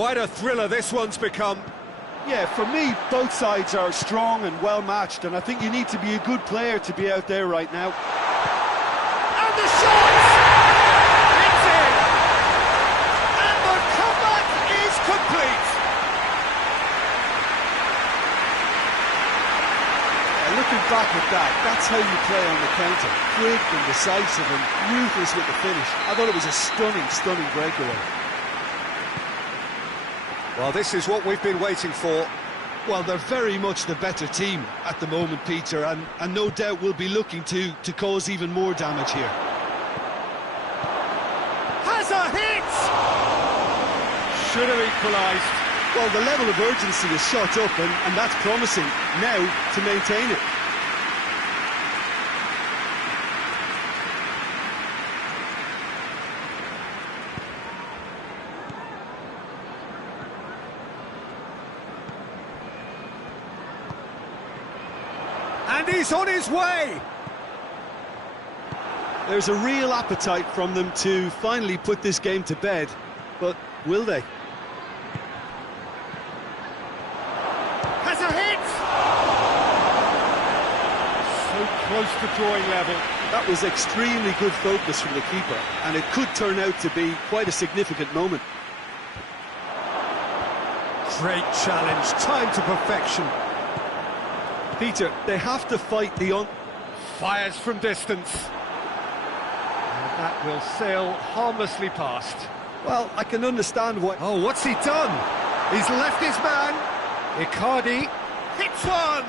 Quite a thriller this one's become. Yeah, for me, both sides are strong and well matched, and I think you need to be a good player to be out there right now. And the shot! It's in! And the comeback is complete! Looking back at that, that's how you play on the counter. Quick and decisive and ruthless with the finish. I thought it was a stunning breakaway. Well, this is what we've been waiting for. Well, they're very much the better team at the moment, Peter, and no doubt will be looking to cause even more damage here. Has a hit! Should have equalised. Well, the level of urgency is shot up, and that's promising now to maintain it. And he's on his way! There's a real appetite from them to finally put this game to bed, but will they? Has a hit! So close to drawing level. That was extremely good focus from the keeper, and it could turn out to be quite a significant moment. Great challenge, time to perfection. Peter, they have to fight the on... Fires from distance. And that will sail harmlessly past. Well, I can understand what... Oh, what's he done? He's left his man. Icardi hits one!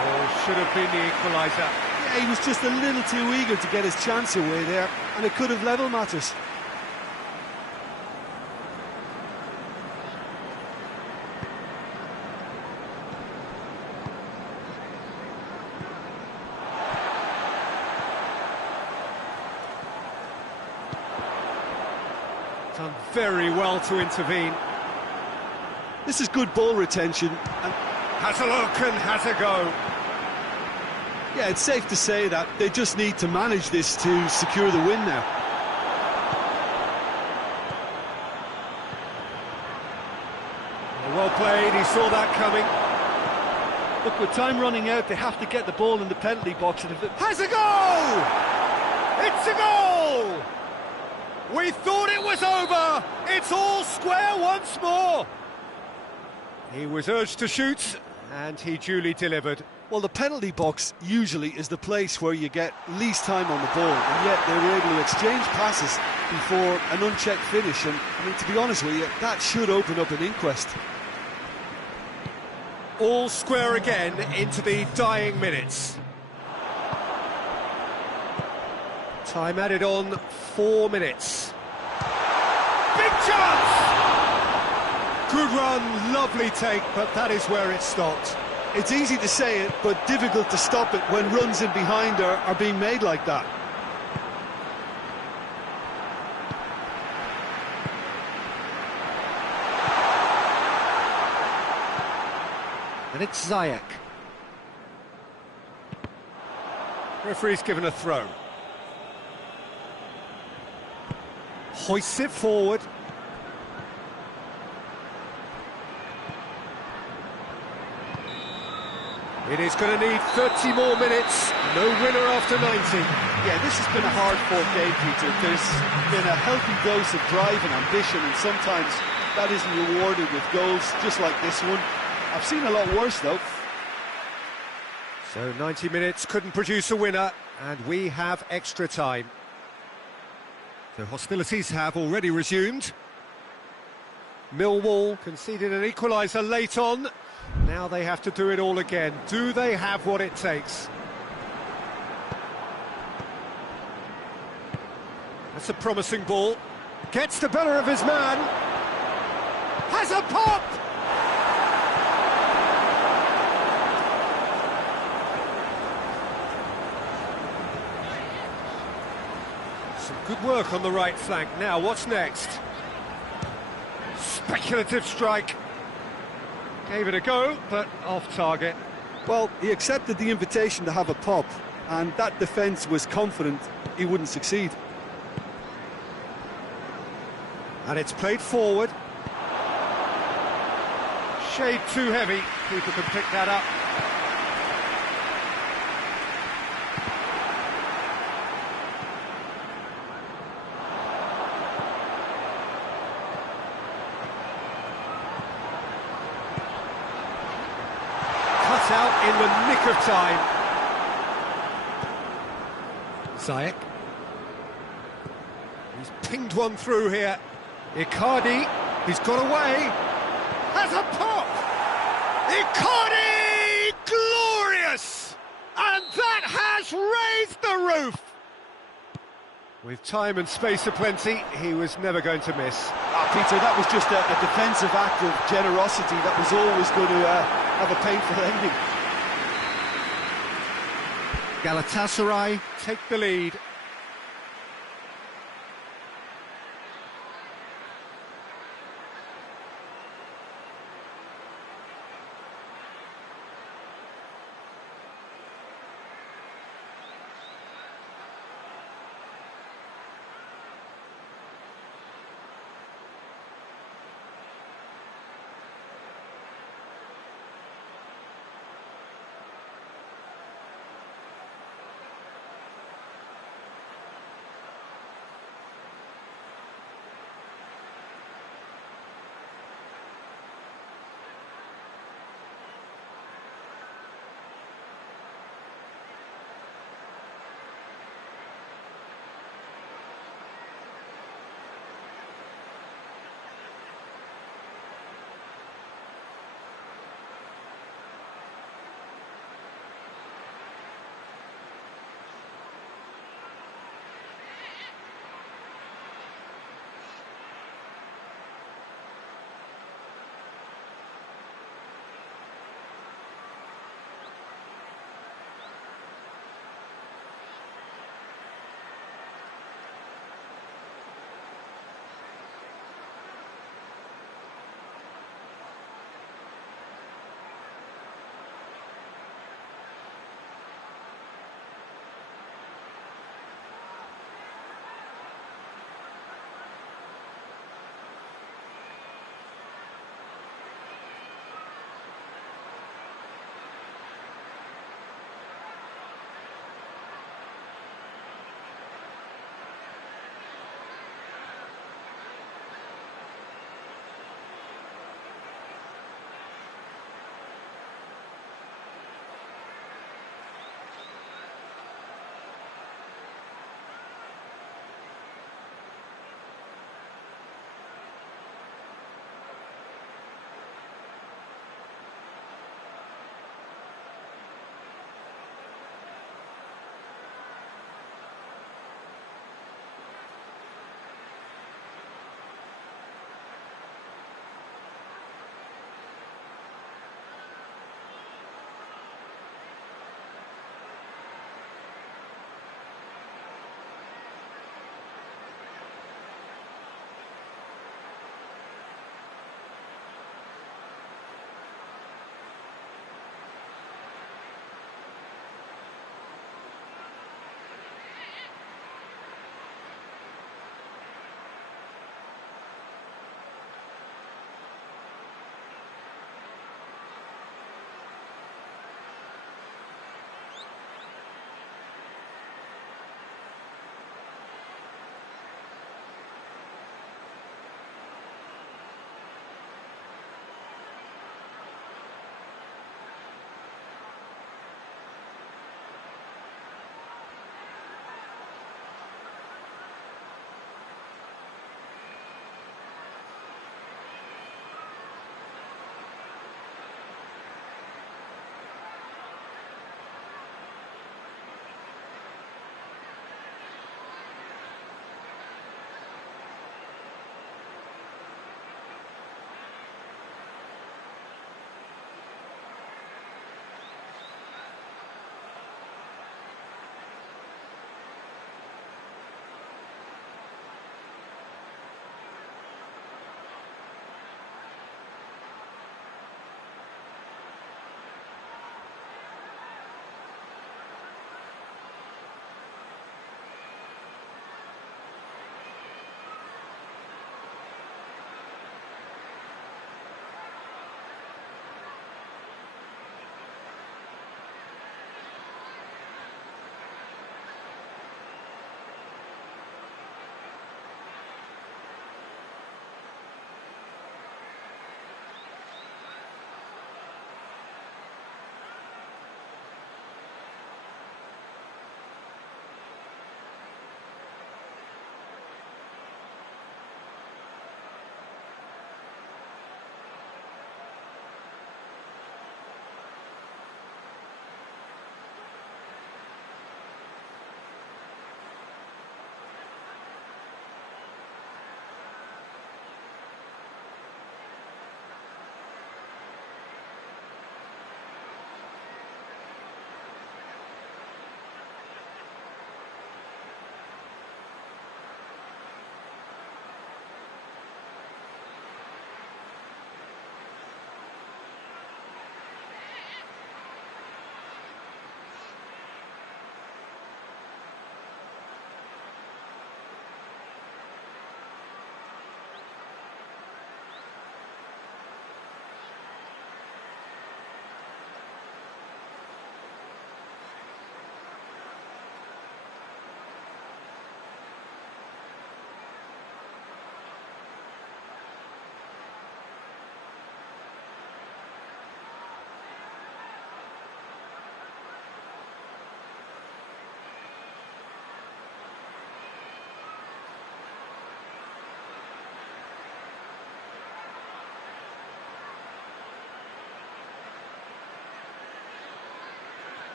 Oh, should have been the equaliser. Yeah, he was just a little too eager to get his chance away there, and it could have level matters. Done very well to intervene. This is good ball retention, and Has a look and has a go. yeah, it's safe to say that they just need to manage this to secure the win now. Well played, he saw that coming. Look, with time running out, they have to get the ball in the penalty box, and if it... Has a goal! It's a goal! We thought it was over! It's all square once more! He was urged to shoot, And he duly delivered. Well, the penalty box usually is the place where you get least time on the ball, and yet they were able to exchange passes before an unchecked finish. And I mean, to be honest with you, that should open up an inquest. All square again into the dying minutes. Time added on, 4 minutes. Big chance! Good run, lovely take, but that is where it stopped. It's easy to say it, but difficult to stop it when runs in behind are being made like that. And it's Ziyech. Referee's given a throw. Hoists it forward. It is going to need 30 more minutes. No winner after 90. Yeah, this has been a hard-fought game, Peter. There's been a healthy dose of drive and ambition, and sometimes that isn't rewarded with goals, just like this one. I've seen a lot worse, though. So 90 minutes couldn't produce a winner, and we have extra time. So hostilities have already resumed. Millwall conceded an equaliser late on. Now they have to do it all again. Do they have what it takes? That's a promising ball. Gets the better of his man. Has a pop! Some good work on the right flank. Now, what's next? Speculative strike. Gave it a go, but off target. Well, he accepted the invitation to have a pop, and that defence was confident he wouldn't succeed. And it's played forward. Shade too heavy. People can pick that up. Cut out in the nick of time. Ziyech. He's pinged one through here. Icardi, he's got away. Has a pop! Icardi! Glorious! And that has raised the roof! With time and space aplenty, he was never going to miss. Peter, that was just a defensive act of generosity that was always going to have a painful ending. Galatasaray take the lead.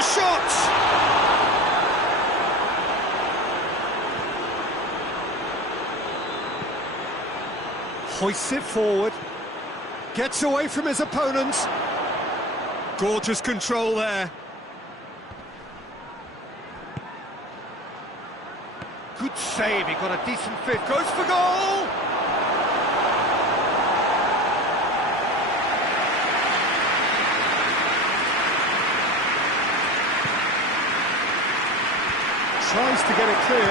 the shot! Hoists it forward, gets away from his opponents. Gorgeous control there. Good save, he got a decent fit, goes for goal! Tries to get it clear,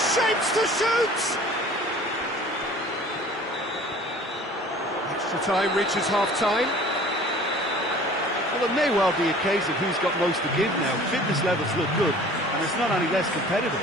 shapes to shoot! Extra time reaches half-time. Well, it may well be a case of who's got most to give now. Fitness levels look good, and it's not any less competitive.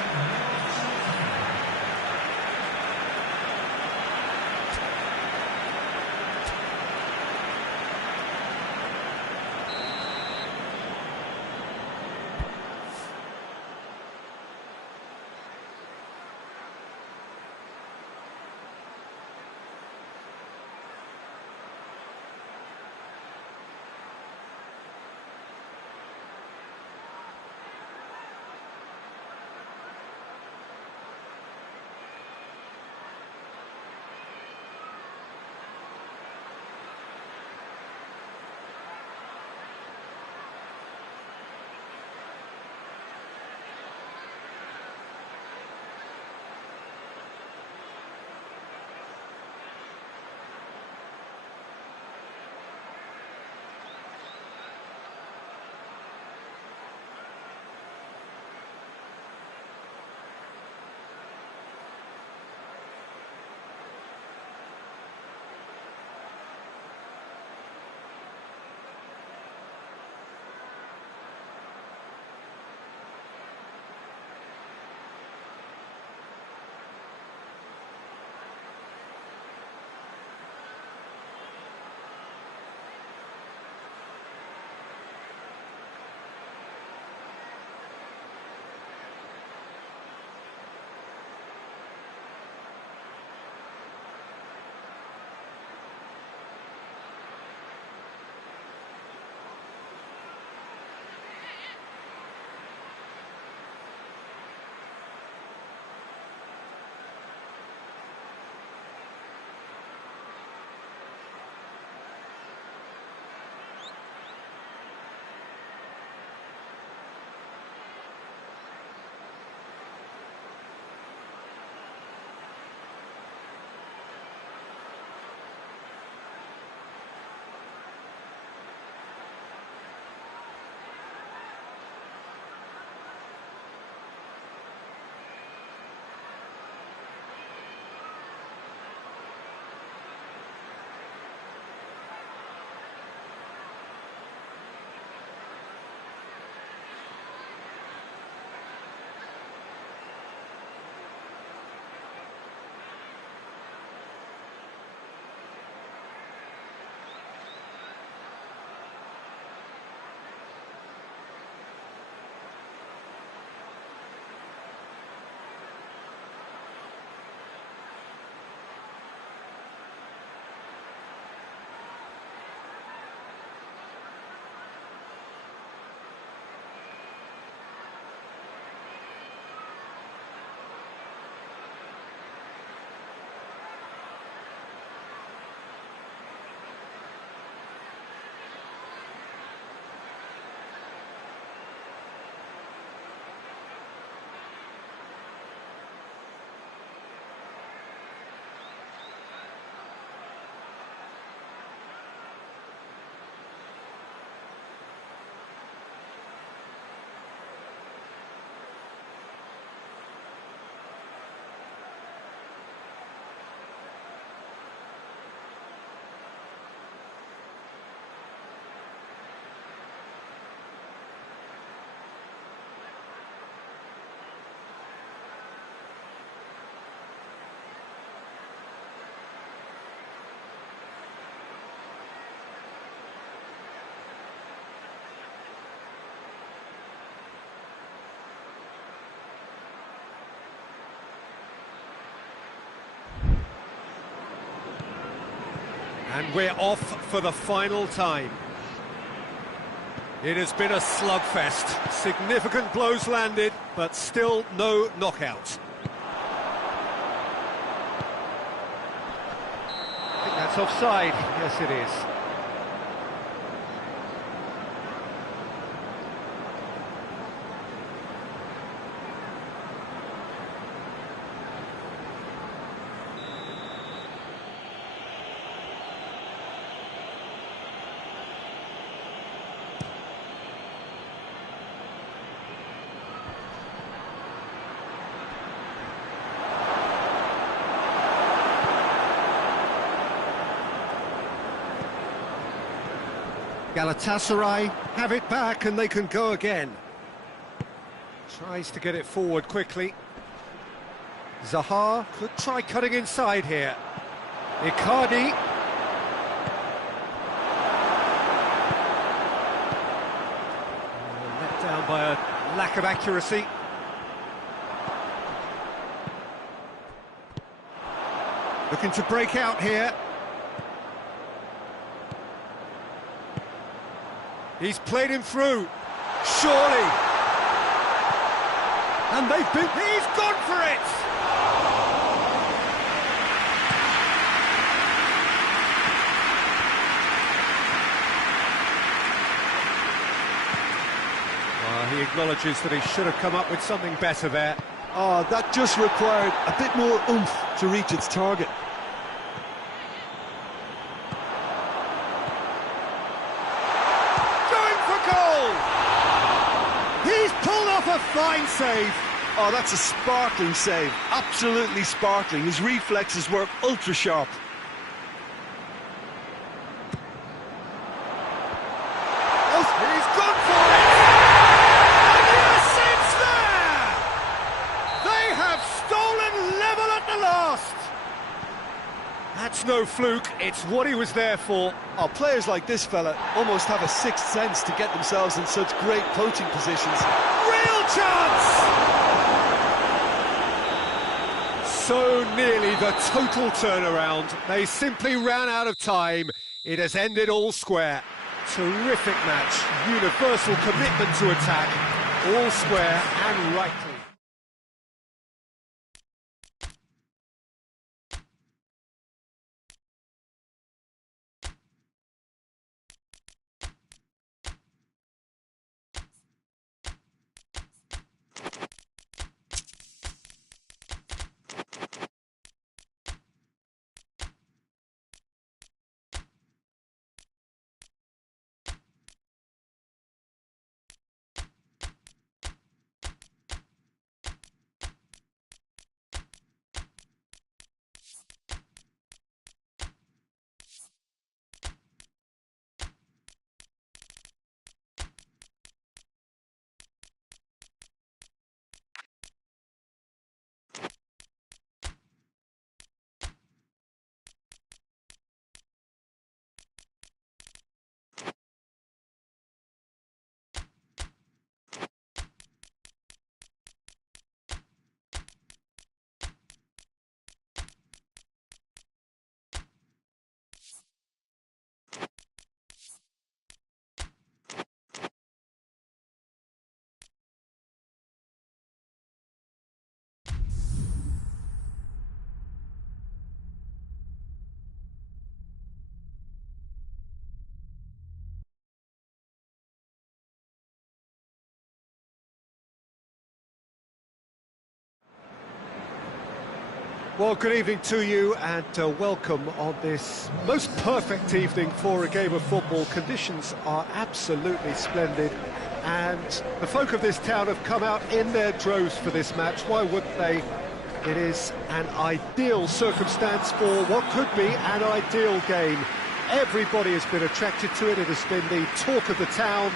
And we're off for the final time. It has been a slugfest. Significant blows landed, but still no knockout. I think that's offside. Yes, it is. Galatasaray have it back and they can go again. Tries to get it forward quickly. Zaha could try cutting inside here. Icardi. Let down by a lack of accuracy. Looking to break out here. He's played him through. Surely. And they've been... He's gone for it! He acknowledges that he should have come up with something better there. Oh, that just required a bit more oomph to reach its target. A fine save. Oh, that's a sparkling save. Absolutely sparkling. His reflexes were ultra sharp. Oh, he's gone for it! And the assist's there! They have stolen level at the last! That's no fluke, it's what he was there for. Oh, players like this fella almost have a sixth sense to get themselves in such great poaching positions. Real chance! So nearly the total turnaround. They simply ran out of time. It has ended all square. Terrific match. Universal commitment to attack. All square and rightly. Well, good evening to you and welcome on this most perfect evening for a game of football. Conditions are absolutely splendid and the folk of this town have come out in their droves for this match. Why wouldn't they? It is an ideal circumstance for what could be an ideal game. Everybody has been attracted to it. It has been the talk of the town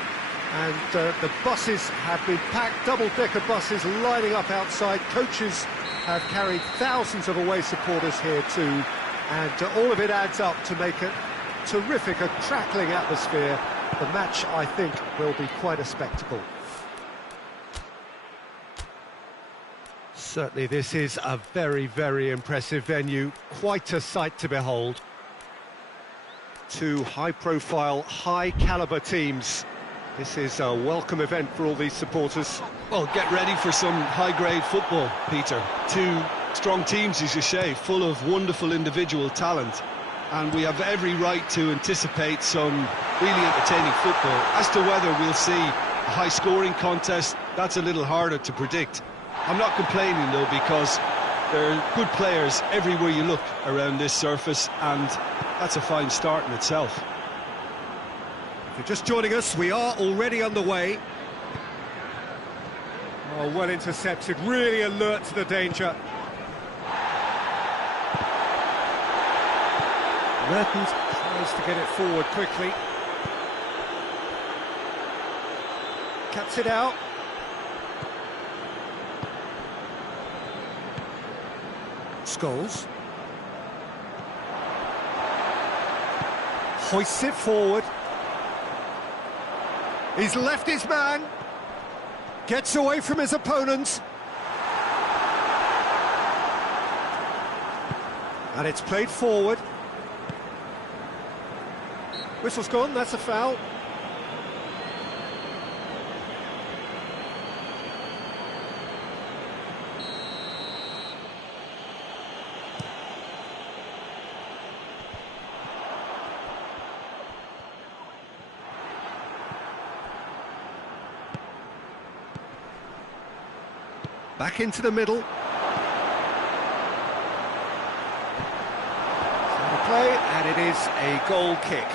and the buses have been packed, double-decker buses lining up outside. Coaches have carried thousands of away supporters here too, and all of it adds up to make a terrific, a crackling atmosphere. The match, I think, will be quite a spectacle. Certainly this is a very, very impressive venue, quite a sight to behold. Two high-profile, high-caliber teams This is a welcome event for all these supporters. Well, get ready for some high-grade football, Peter. Two strong teams, as you say, full of wonderful individual talent. And we have every right to anticipate some really entertaining football. As to whether we'll see a high-scoring contest, that's a little harder to predict. I'm not complaining, though, because there are good players everywhere you look around this surface, and that's a fine start in itself. If you're just joining us, we are already underway. Oh, well intercepted, really alert to the danger. Mertens tries to get it forward quickly. Cuts it out. Scholes. Hoists it forward. He's left his man. Gets away from his opponents. And it's played forward. Whistle's gone, that's a foul. Back into the middle. Center play, and it is a goal kick.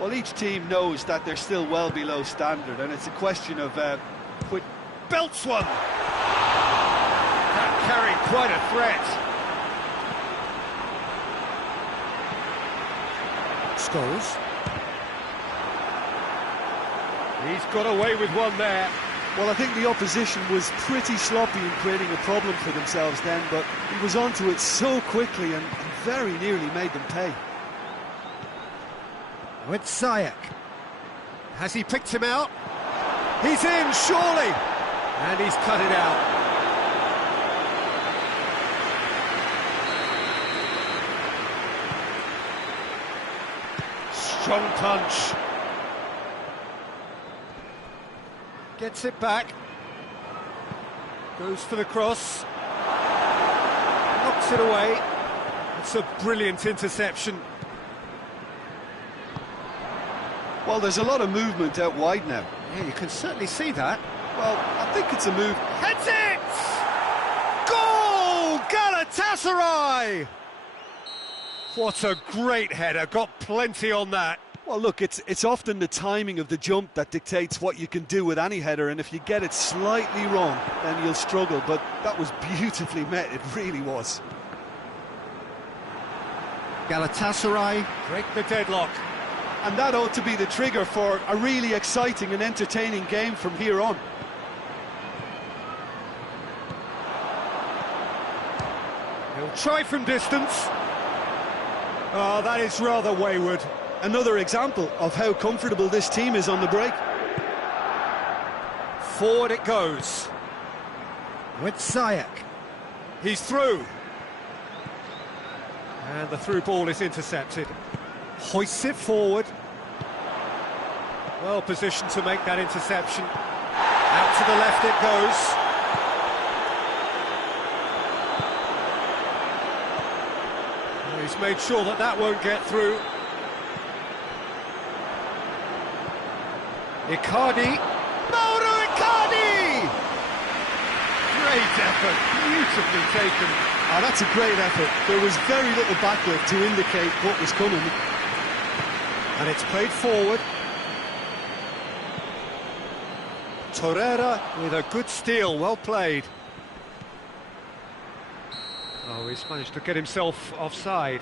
Well, each team knows that they're still well below standard, and it's a question of quick. Belts one! That carried quite a threat. Scholes. He's got away with one there. Well, I think the opposition was pretty sloppy in creating a problem for themselves then, but he was onto it so quickly and very nearly made them pay. With Ziyech. Has he picked him out? He's in, surely! And he's cut it out. Strong punch. Gets it back. Goes for the cross. Knocks it away. It's a brilliant interception. Well, there's a lot of movement out wide now. Yeah, you can certainly see that. Well, I think it's a move. Heads it! Goal! Galatasaray! What a great header, got plenty on that. Well, look, it's often the timing of the jump that dictates what you can do with any header, and if you get it slightly wrong, then you'll struggle, but that was beautifully met, it really was. Galatasaray break the deadlock. And that ought to be the trigger for a really exciting and entertaining game from here on. He'll try from distance. Oh, that is rather wayward. Another example of how comfortable this team is on the break. Forward it goes. With Ziyech. He's through. And the through ball is intercepted. Hoists it forward. Well positioned to make that interception. Out to the left it goes. Well, he's made sure that that won't get through. Icardi. Mauro Icardi! Great effort, beautifully taken. Oh, that's a great effort. There was very little backlift to indicate what was coming. And it's played forward. Torreira with a good steal, well played. Oh, he's managed to get himself offside.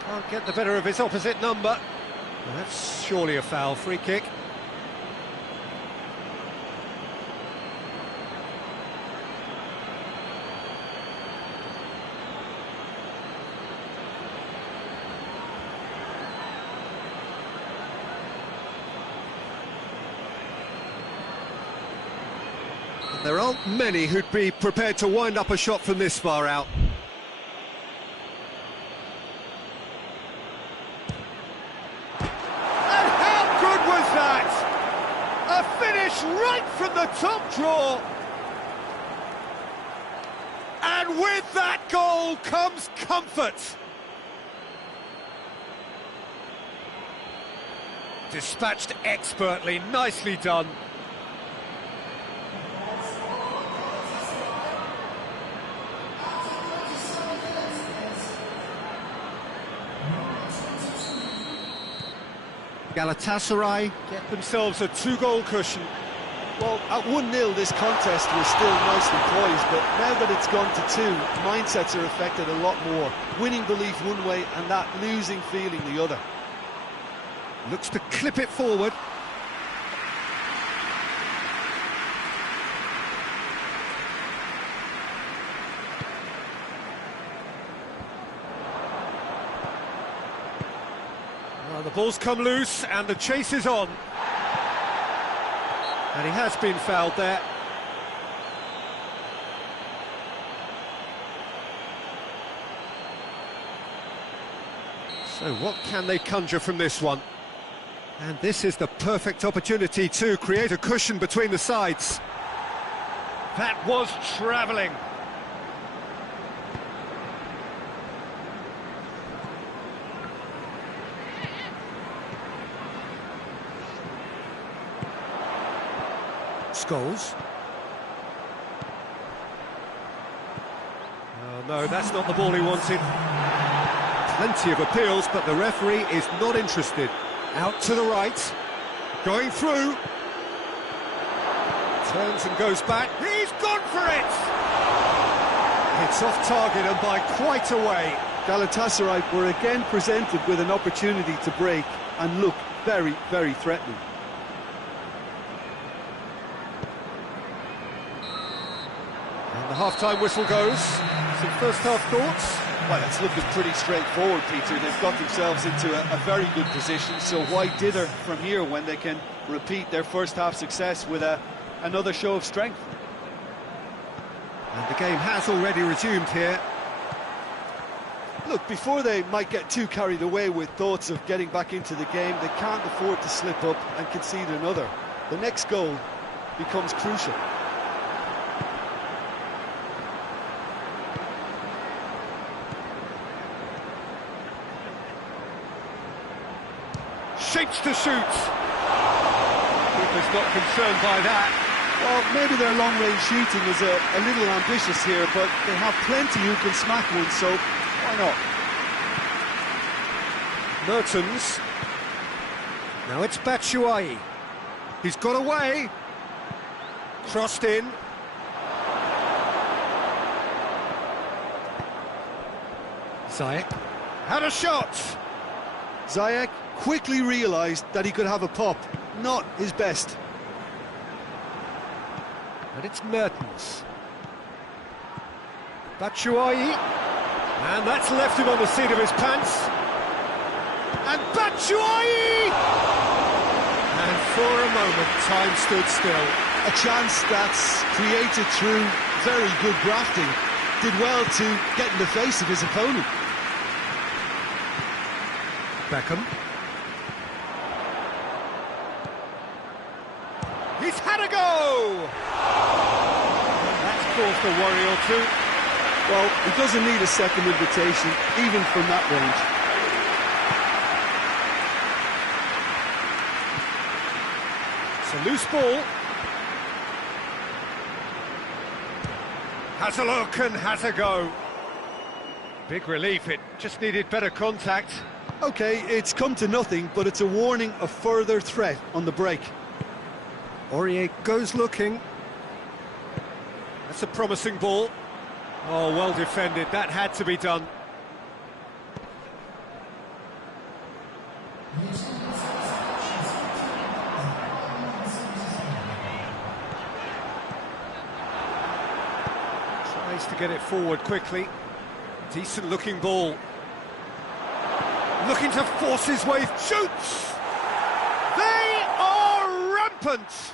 Can't get the better of his opposite number. Well, that's surely a foul, free kick. There aren't many who'd be prepared to wind up a shot from this far out. And how good was that? A finish right from the top draw. And with that goal comes comfort. Dispatched expertly, nicely done. Galatasaray get themselves a 2-goal cushion. Well, at 1-0 this contest was still nicely poised, but now that it's gone to 2, mindsets are affected a lot more. Winning belief one way and that losing feeling the other. Looks to clip it forward. Well, the ball's come loose and the chase is on. And he has been fouled there. So what can they conjure from this one? And this is the perfect opportunity to create a cushion between the sides. That was travelling. Scholes. Oh no, that's not the ball he wanted. Plenty of appeals, but the referee is not interested. Out to the right, going through. Turns and goes back. He's gone for it! It's off target and by quite a way. Galatasaray were again presented with an opportunity to break and look very, very threatening. And the half-time whistle goes. Some first-half thoughts? Well, it's looking pretty straightforward, Peter. They've got themselves into a very good position, so why dither from here when they can repeat their first-half success with another show of strength? And the game has already resumed here. Look, before they might get too carried away with thoughts of getting back into the game, they can't afford to slip up and concede another. The next goal becomes crucial. Shapes to shoot. Keeper's not concerned by that. Well, maybe their long-range shooting is a little ambitious here, but they have plenty who can smack one, so why not? Mertens. Now it's Batshuayi. He's got away. Crossed in. Ziyech had a shot. Ziyech quickly realised that he could have a pop. Not his best. And it's Mertens. Batshuayi. And that's left him on the seat of his pants. And Batshuayi! And for a moment, time stood still. A chance that's created through very good grafting. Did well to get in the face of his opponent. Beckham. He's had a go! That's caused a worry or two. Well, he doesn't need a second invitation, even from that range. It's a loose ball. Has a look and has a go. Big relief, it just needed better contact. OK, it's come to nothing, but it's a warning of further threat on the break. Aurier goes looking. That's a promising ball. Oh, well defended, that had to be done. Tries to get it forward quickly. Decent looking ball. Looking to force his way, shoots! They are rampant!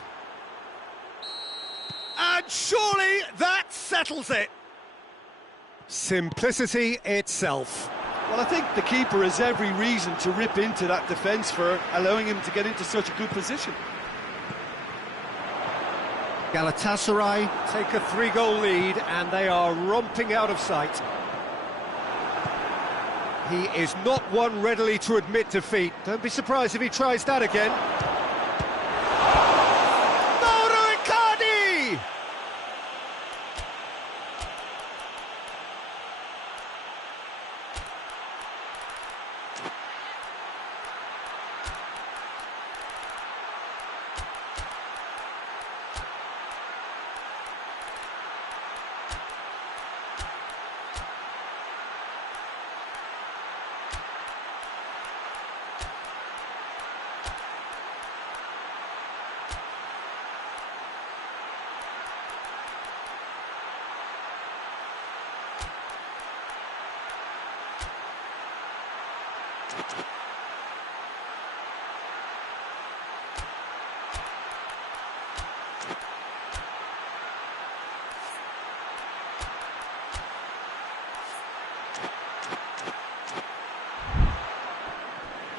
And surely that settles it. Simplicity itself. Well, I think the keeper has every reason to rip into that defence for allowing him to get into such a good position. Galatasaray take a 3-goal lead and they are romping out of sight. He is not one readily to admit defeat. Don't be surprised if he tries that again.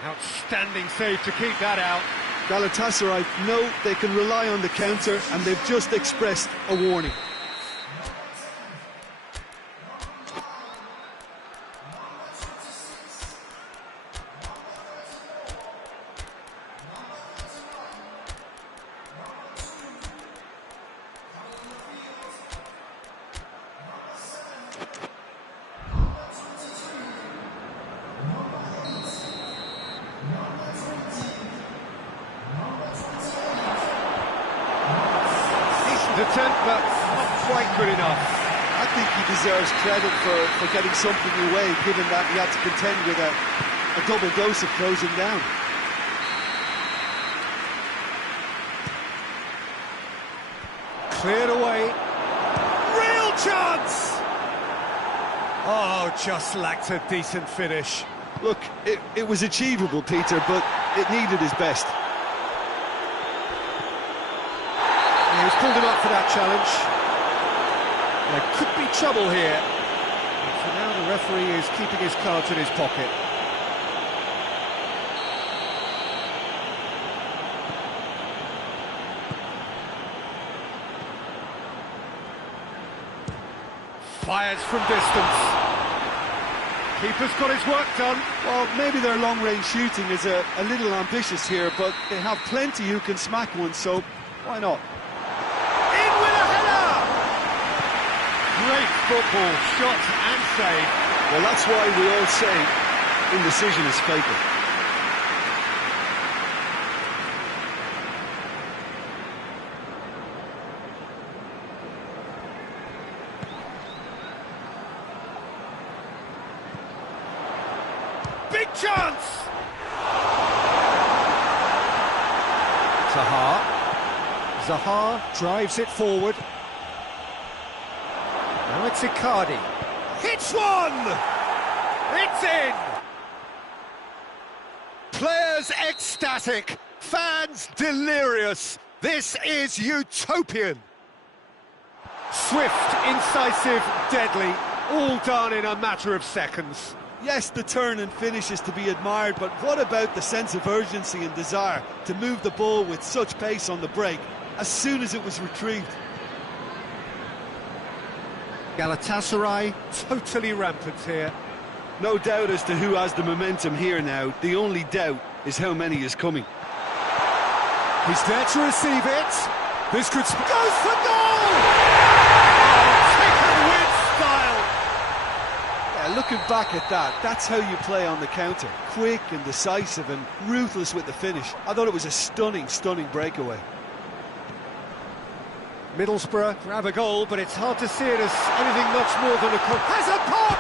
Outstanding save to keep that out. Galatasaray know they can rely on the counter, and they've just expressed a warning. Attempt, but not quite good enough. I think he deserves credit for getting something away, given that he had to contend with a double dose of closing down. Cleared away. Real chance! Oh, just lacked a decent finish. Look, it was achievable, Peter, but it needed his best. He's pulled him up for that challenge. There could be trouble here. But for now, the referee is keeping his cards in his pocket. Fires from distance. Keeper's got his work done. Well, maybe their long-range shooting is a little ambitious here, but they have plenty who can smack one, so why not? Great football, shot and save. Well, that's why we all say indecision is fatal. Big chance! Zaha drives it forward. Now it's Icardi. Hits one! It's in! Players ecstatic, fans delirious. This is utopian. Swift, incisive, deadly, all done in a matter of seconds. Yes, the turn and finish is to be admired, but what about the sense of urgency and desire to move the ball with such pace on the break as soon as it was retrieved? Galatasaray totally rampant here. No doubt as to who has the momentum here now. The only doubt is how many is coming. He's there to receive it. This could... Goes for goal! Taken with style! Yeah, looking back at that, that's how you play on the counter. Quick and decisive and ruthless with the finish. I thought it was a stunning, stunning breakaway. Middlesbrough grab a goal, but it's hard to see it as anything much more than a... Has a pop!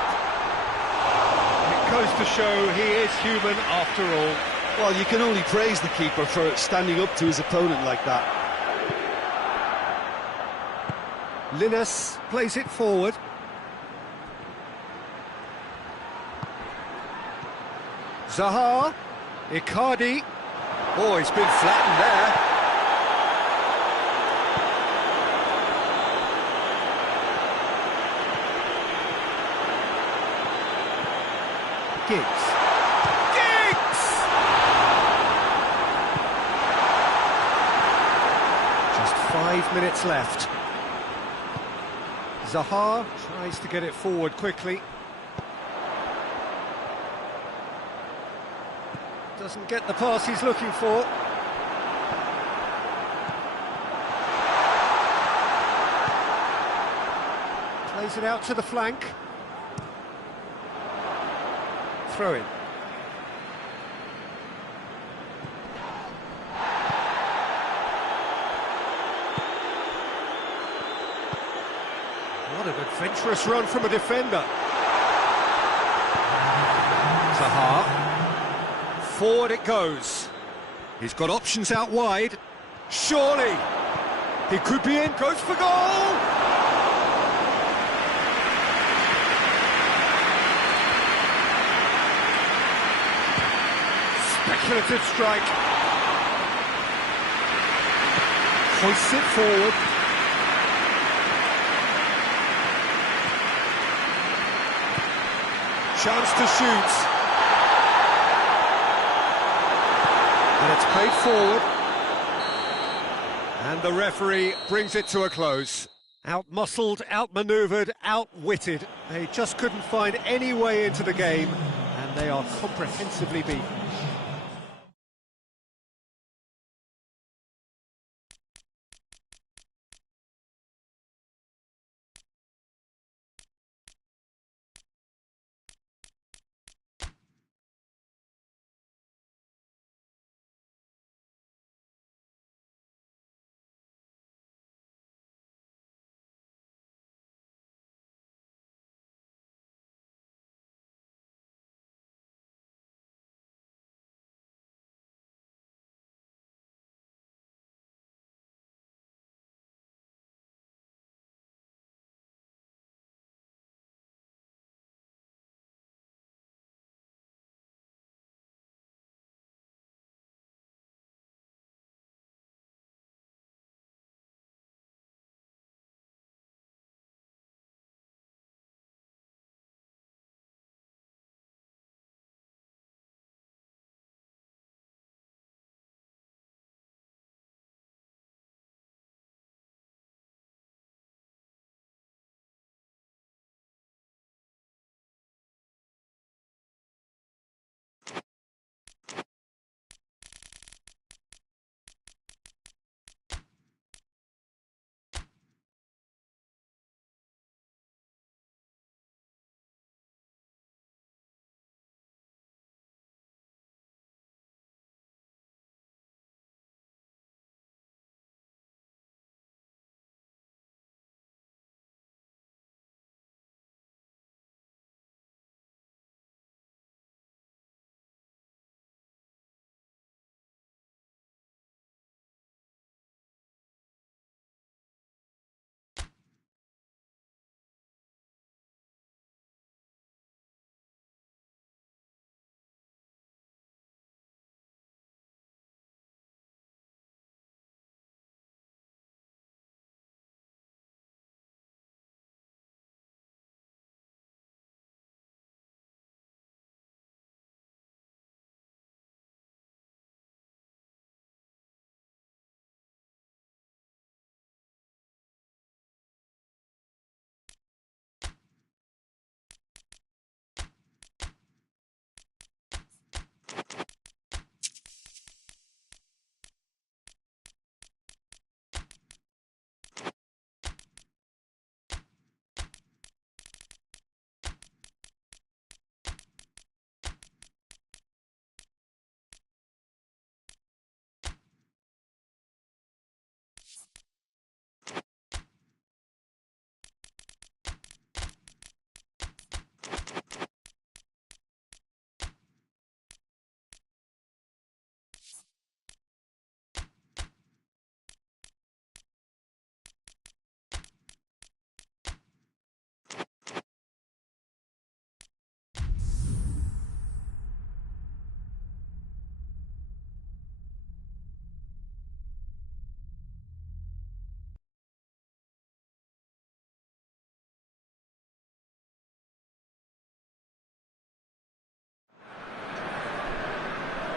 It goes to show he is human after all. Well, you can only praise the keeper for standing up to his opponent like that. Linus plays it forward. Zaha, Icardi. Oh, he's been flattened there. Giggs. Giggs! Just 5 minutes left. Zaha tries to get it forward quickly. Doesn't get the pass he's looking for. Plays it out to the flank. Throw in. What an adventurous run from a defender. Zaha. Forward it goes. He's got options out wide. Surely. He could be in. Goes for goal! Speculative strike. Hoists it forward. Chance to shoot. And it's played forward. And the referee brings it to a close. Out-muscled, out-manoeuvred, out-witted. They just couldn't find any way into the game, and they are comprehensively beaten.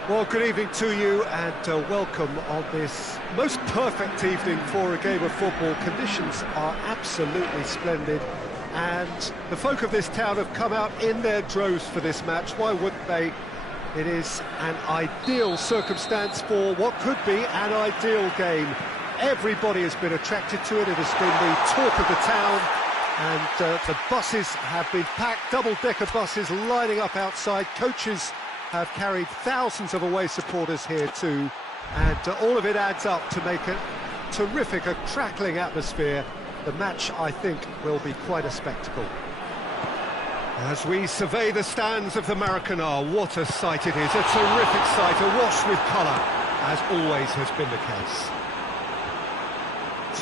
Well, good evening to you and welcome on this most perfect evening for a game of football. Conditions are absolutely splendid and the folk of this town have come out in their droves for this match. Why wouldn't they? It is an ideal circumstance for what could be an ideal game. Everybody has been attracted to it. It has been the talk of the town and the buses have been packed, double-decker buses lining up outside. Coaches have carried thousands of away supporters here too, and all of it adds up to make a terrific, a crackling atmosphere. The match, I think, will be quite a spectacle. As we survey the stands of the Maracanã, what a sight it is, a terrific sight, awash with colour, as always has been the case.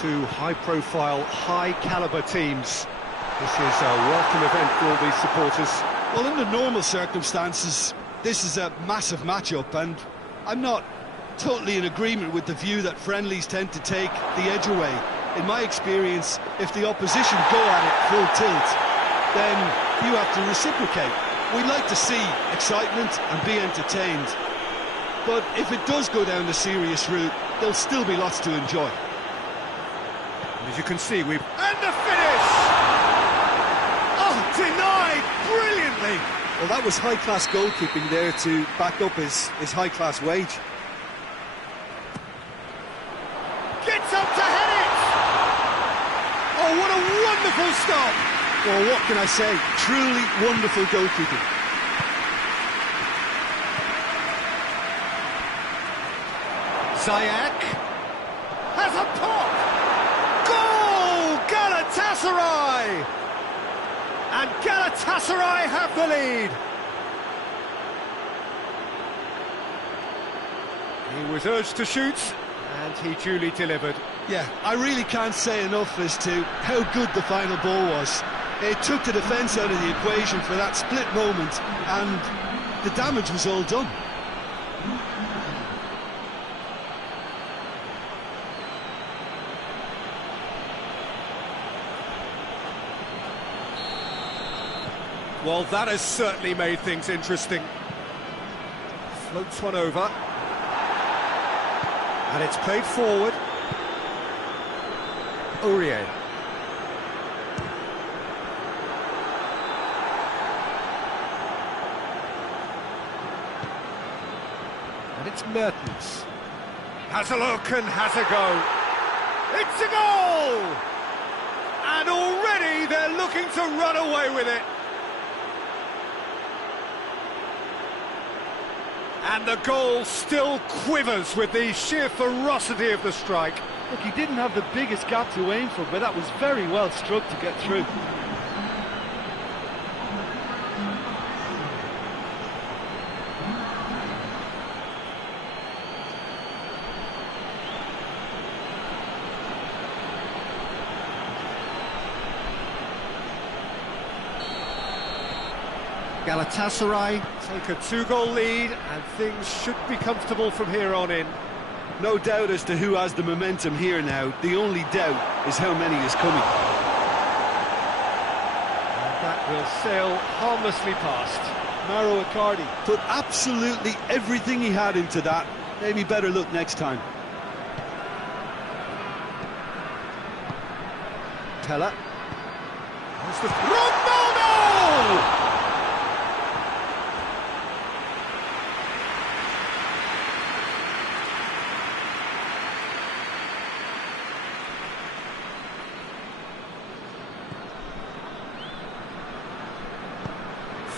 Two high-profile, high-calibre teams. This is a welcome event for all these supporters. Well, in the normal circumstances, this is a massive match-up, and I'm not totally in agreement with the view that friendlies tend to take the edge away. In my experience, if the opposition go at it full tilt, then you have to reciprocate. We like to see excitement and be entertained, but if it does go down the serious route, there'll still be lots to enjoy. As you can see, we've... And the finish! Oh, denied brilliantly! Well, that was high-class goalkeeping there to back up his high-class wage. Gets up to head it! Oh, what a wonderful stop! Well, what can I say? Truly wonderful goalkeeping. Ziyech Has a pop! Goal! Galatasaray! And Galatasaray have the lead! He was urged to shoot, and he duly delivered. Yeah, I really can't say enough as to how good the final ball was. It took the defence out of the equation for that split moment, and the damage was all done. Well, that has certainly made things interesting. Floats one over. And it's played forward. Aurier. And it's Mertens. Has a look and has a go. It's a goal! And already they're looking to run away with it. And the goal still quivers with the sheer ferocity of the strike. Look, he didn't have the biggest gap to aim for, but that was very well struck to get through. Galatasaray take a two-goal lead and things should be comfortable from here on in. No doubt as to who has the momentum here now. The only doubt is how many is coming. And that will sail harmlessly past. Mauro Icardi put absolutely everything he had into that. Maybe better look next time. Teller. There's the... Ronaldo!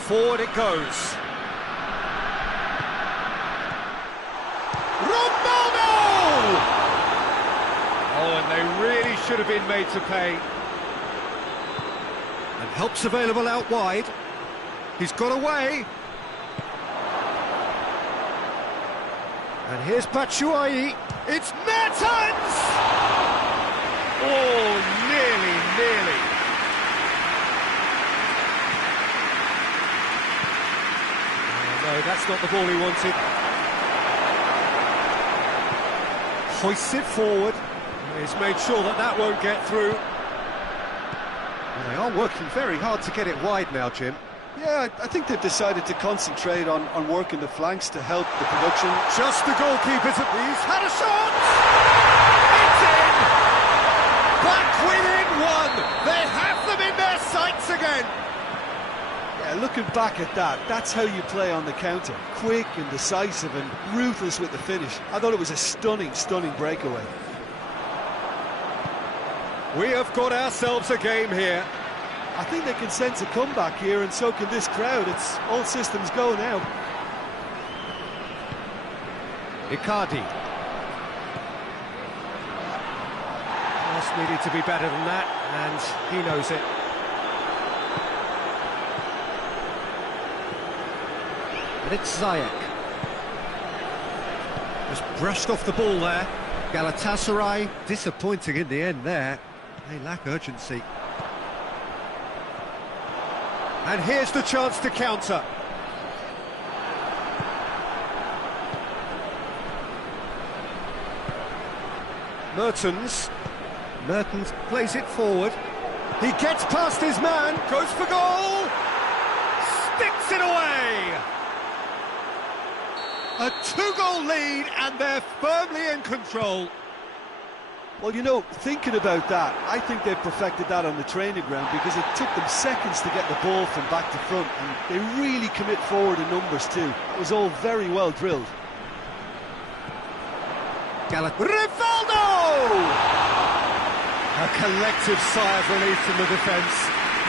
Forward it goes. Ronaldo! Oh, and they really should have been made to pay. And help's available out wide. He's got away. And here's Batshuayi. It's Mertens! Oh, nearly. No, that's not the ball he wanted. Hoists it forward. He's made sure that that won't get through. Well, they are working very hard to get it wide now, Jim. Yeah, I think they've decided to concentrate on working the flanks to help the production. Just the goalkeepers at these. Had a shot! It's in! Back within one! They have them in their sights again! Yeah, looking back at that, that's how you play on the counter. Quick and decisive and ruthless with the finish. I thought it was a stunning, stunning breakaway. We have got ourselves a game here. I think they can sense a comeback here, and so can this crowd. It's all systems go now. Icardi. Pass needed to be better than that, and he knows it. And it's Ziyech. Just brushed off the ball there. Galatasaray disappointing in the end there. They lack urgency. And here's the chance to counter. Mertens plays it forward. He gets past his man, goes for goal! Sticks it away! A two-goal lead, and they're firmly in control. Well, you know, thinking about that, I think they've perfected that on the training ground because it took them seconds to get the ball from back to front, and they really commit forward in numbers too. It was all very well drilled. Rivaldo! A collective sigh of relief from the defence.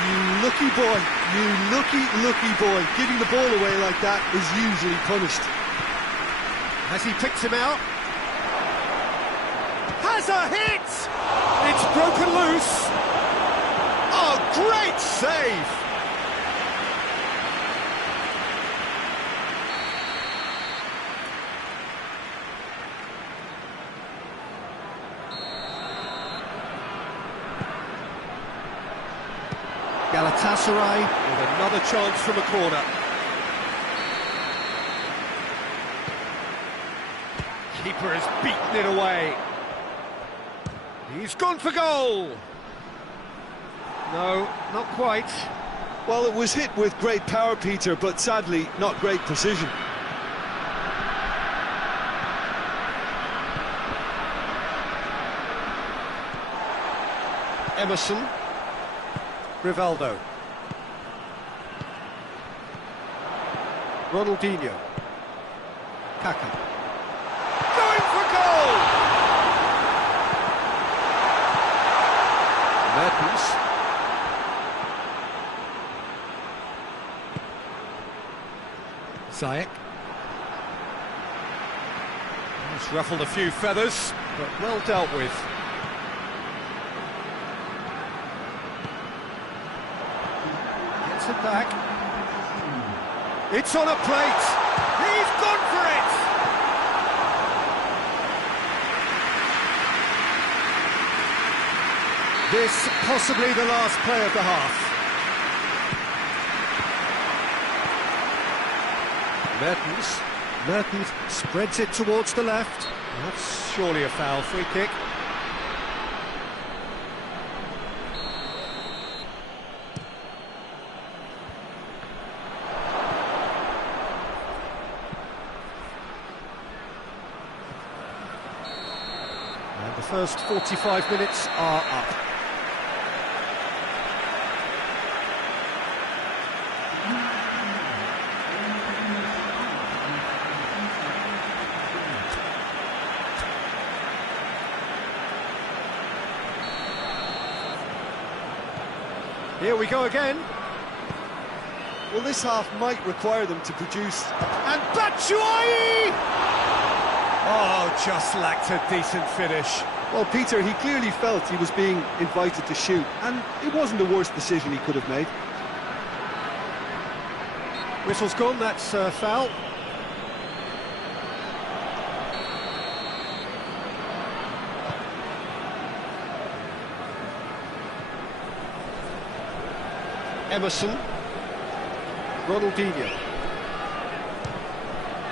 You lucky boy, you lucky boy. Giving the ball away like that is usually punished. Has he picked him out? Has a hit! It's broken loose. Oh, great save! Galatasaray with another chance from a corner. Keeper has beaten it away. He's gone for goal. No, not quite. Well, it was hit with great power, Peter, but sadly not great precision. Emerson. Rivaldo. Ronaldinho. Kaká. Going for goal! Mertens. Ziyech. He's ruffled a few feathers, but well dealt with. Gets it back. It's on a plate. He's gone for it! This possibly the last play of the half. Mertens spreads it towards the left. That's surely a foul. Free kick. And the first 45 minutes are up. Here we go again. Well, this half might require them to produce. And Batshuayi! Oh, just lacked a decent finish. Well, Peter, he clearly felt he was being invited to shoot, and it wasn't the worst decision he could have made. Whistle's gone, that's foul. Emerson. Ronaldinho.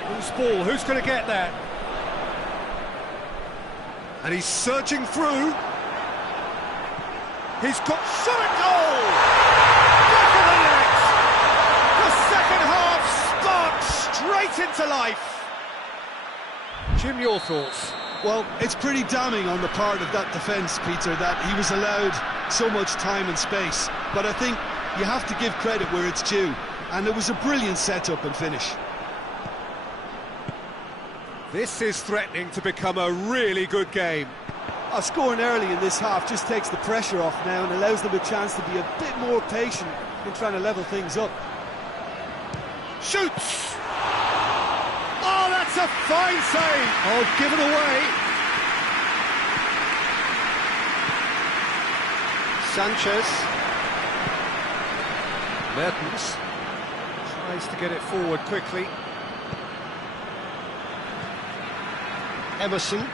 Who's ball? Who's going to get that? And he's surging through. He's got shot at goal! Back of the net! straight into life. Jim, your thoughts? Well, it's pretty damning on the part of that defence, Peter, that he was allowed so much time and space. But I think you have to give credit where it's due, and it was a brilliant setup and finish. This is threatening to become a really good game. Scoring early in this half just takes the pressure off now and allows them a chance to be a bit more patient in trying to level things up. Shoots! Oh, that's a fine save! Oh, given away. Sanchez. Mertens tries to get it forward quickly. Emerson.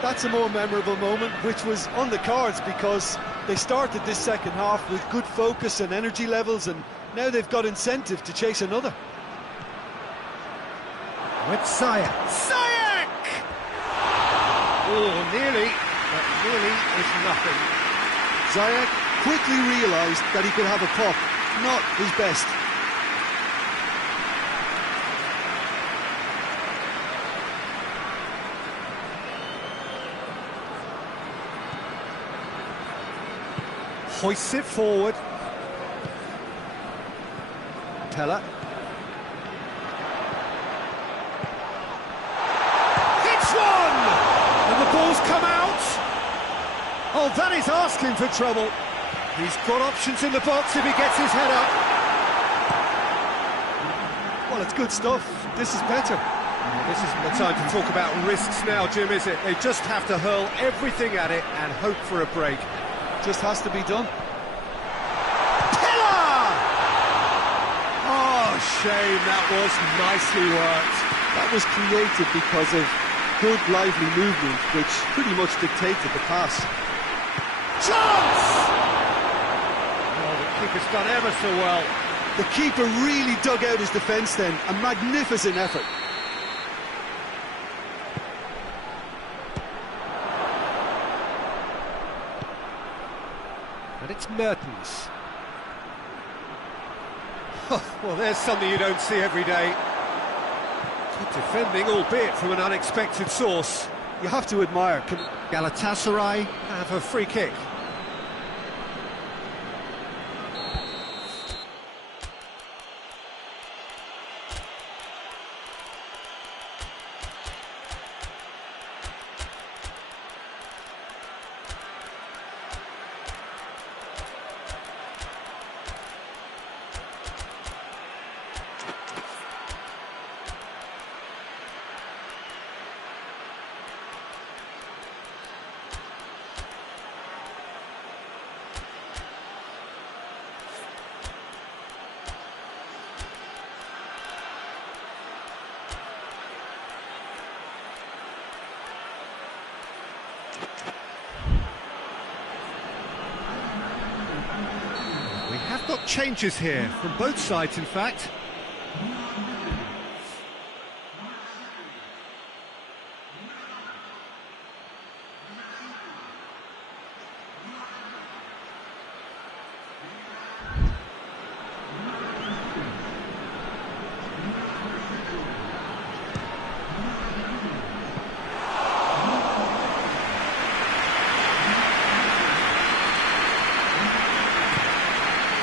That's a more memorable moment, which was on the cards because they started this second half with good focus and energy levels, and now they've got incentive to chase another. With Sayak. Sayak! Oh, nearly, but nearly is nothing. Ziyech quickly realised that he could have a pop, not his best. Hoists it forward. Pella. Hits one! And the ball's come out. Oh, that is asking for trouble. He's got options in the box if he gets his head up. Well, it's good stuff. This is better. This isn't the time to talk about risks now, Jim, is it? They just have to hurl everything at it and hope for a break. Just has to be done. Pillar! Oh, shame, that was nicely worked. That was created because of good, lively movement, which pretty much dictated the pass. Chance! Oh, the keeper's done ever so well. The keeper really dug out his defence then. A magnificent effort. And it's Mertens. Well, there's something you don't see every day. Good defending, albeit from an unexpected source. You have to admire. Galatasaray have a free kick. We have got changes here, from both sides in fact.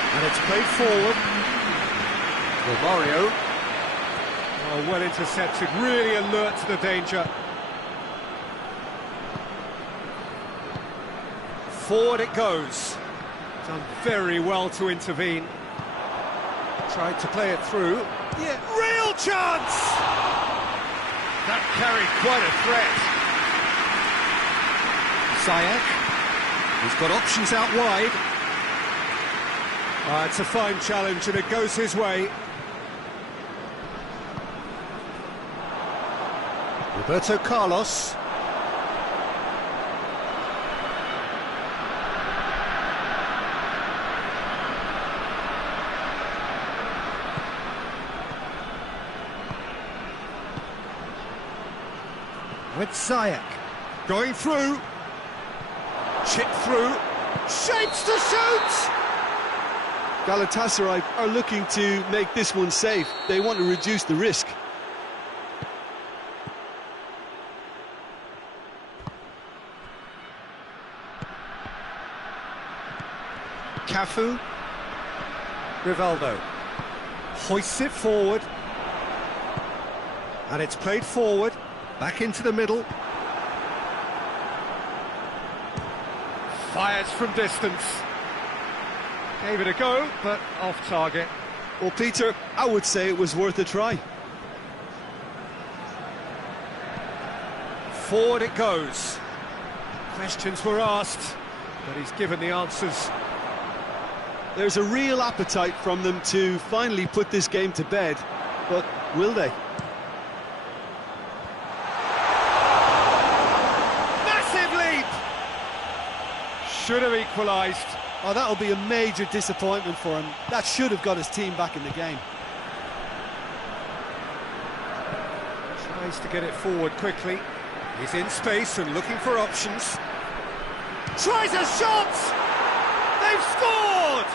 And it's played forward. Romario. Oh, well intercepted, really alert to the danger. Forward it goes. Done very well to intervene. Tried to play it through. Yeah, real chance! That carried quite a threat. Sayak. He's got options out wide. It's a fine challenge and it goes his way. Roberto Carlos. With Sayak. Going through. Chip through. Shapes to shoot! Galatasaray are looking to make this one safe. They want to reduce the risk. Cafu. Rivaldo. Hoists it forward. And it's played forward. Back into the middle. Fires from distance. Gave it a go, but off target. Well, Peter, I would say it was worth a try. Forward it goes. Questions were asked, but he's given the answers. There's a real appetite from them to finally put this game to bed, but will they? Massive leap! Should have equalised. Oh, that'll be a major disappointment for him. That should have got his team back in the game. Tries to get it forward quickly. He's in space and looking for options. Tries a shot! They've scored!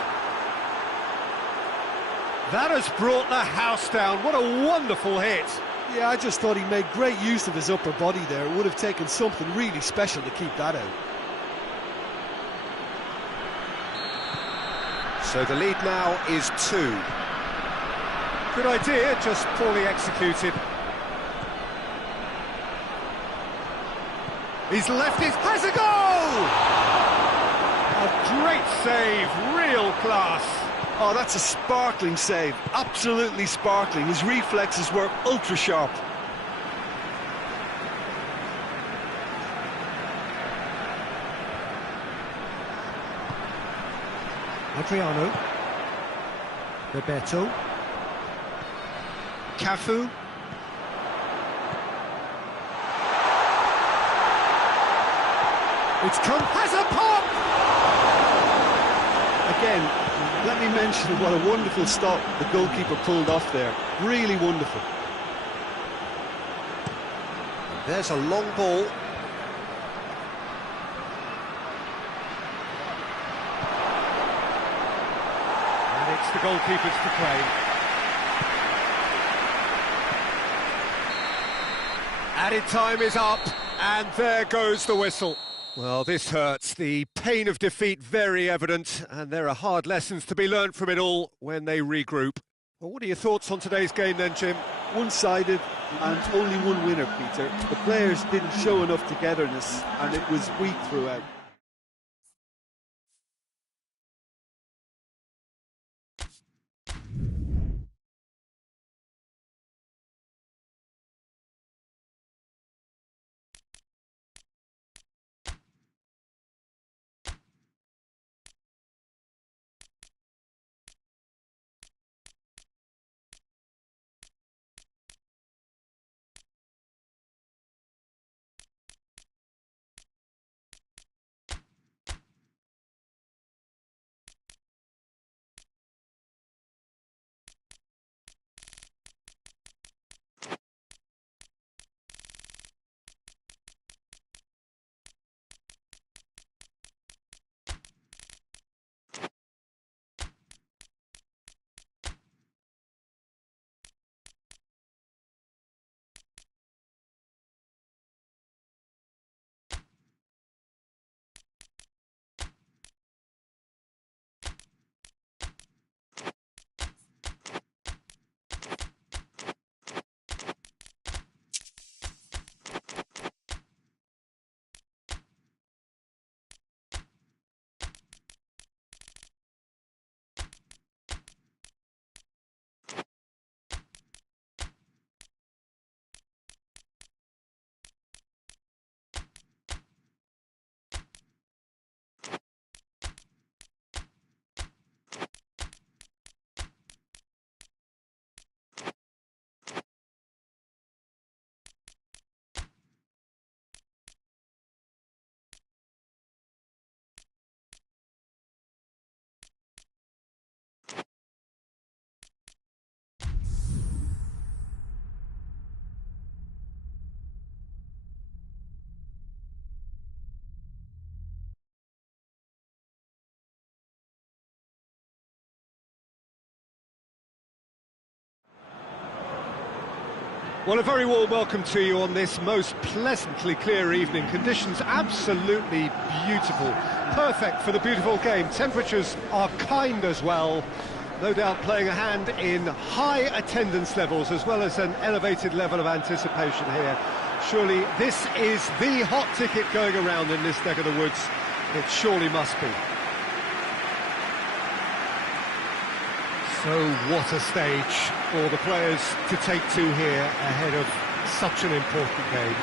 That has brought the house down. What a wonderful hit. Yeah, I just thought he made great use of his upper body there. It would have taken something really special to keep that out. So the lead now is 2. Good idea, just poorly executed. He's left it, has a goal! A great save, real class. Oh, that's a sparkling save, absolutely sparkling. His reflexes were ultra sharp. Adriano. Bebeto. Cafu. It's come, has a pop! Again, let me mention what a wonderful stop the goalkeeper pulled off there. Really wonderful. There's a long ball. And it's the goalkeepers to claim. Added time is up, and there goes the whistle. Well, this hurts. The pain of defeat very evident, and there are hard lessons to be learned from it all when they regroup. Well, what are your thoughts on today's game then, Jim? One-sided and only one winner, Peter. The players didn't show enough togetherness and it was weak throughout. Well, a very warm welcome to you on this most pleasantly clear evening. Conditions absolutely beautiful. Perfect for the beautiful game. Temperatures are kind as well. No doubt playing a hand in high attendance levels as well as an elevated level of anticipation here. Surely this is the hot ticket going around in this neck of the woods. It surely must be. So what a stage for the players to take to here ahead of such an important game.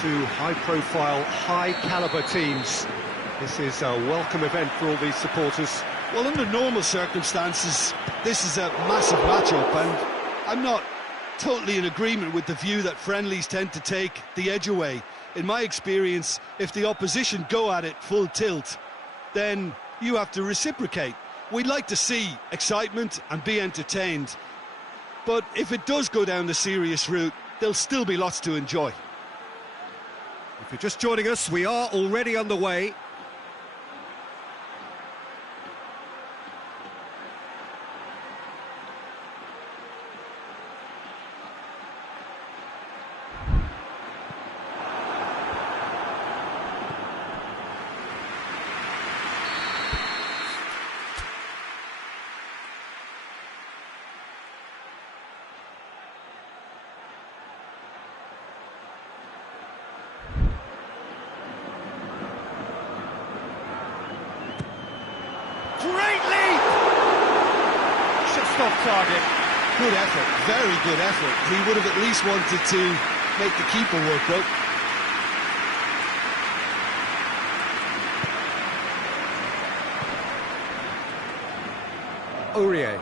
Two high-profile, high-caliber teams. This is a welcome event for all these supporters. Well, under normal circumstances, this is a massive match-up, and I'm not totally in agreement with the view that friendlies tend to take the edge away. In my experience, if the opposition go at it full tilt, then you have to reciprocate. We'd like to see excitement and be entertained, but if it does go down the serious route, there'll still be lots to enjoy. If you're just joining us, we are already underway. Great leap! Just off target. Good effort, very good effort. He would have at least wanted to make the keeper work, though. Aurier.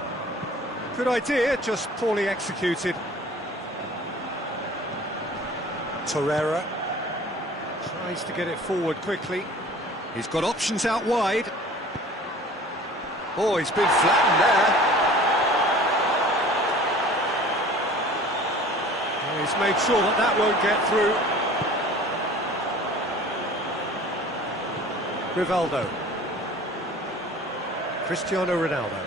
Good idea, just poorly executed. Torreira. Tries to get it forward quickly. He's got options out wide. Oh, he's been flattened there. And he's made sure that that won't get through. Rivaldo. Cristiano Ronaldo.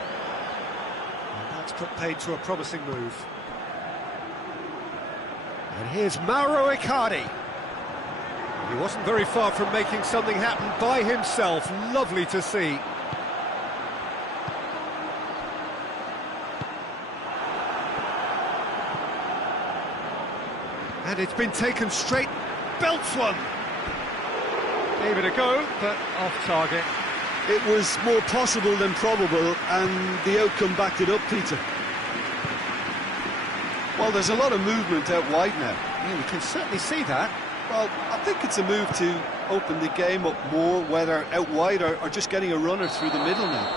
And that's put paid to a promising move. And here's Mauro Icardi. He wasn't very far from making something happen by himself. Lovely to see. And it's been taken straight, belts one. Gave it a go, but off target. It was more possible than probable, and the outcome backed it up, Peter. Well, there's a lot of movement out wide now. Yeah, we can certainly see that. Well, I think it's a move to open the game up more, whether out wide or just getting a runner through the middle now.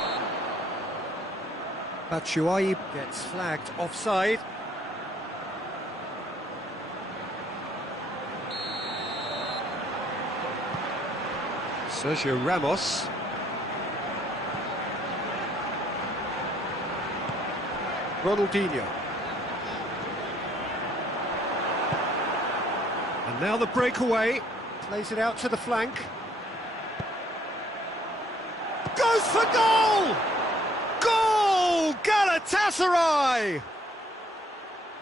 Batshuayi gets flagged offside. Sergio Ramos. Ronaldinho. And now the breakaway. Plays it out to the flank. Goes for goal! Goal! Galatasaray!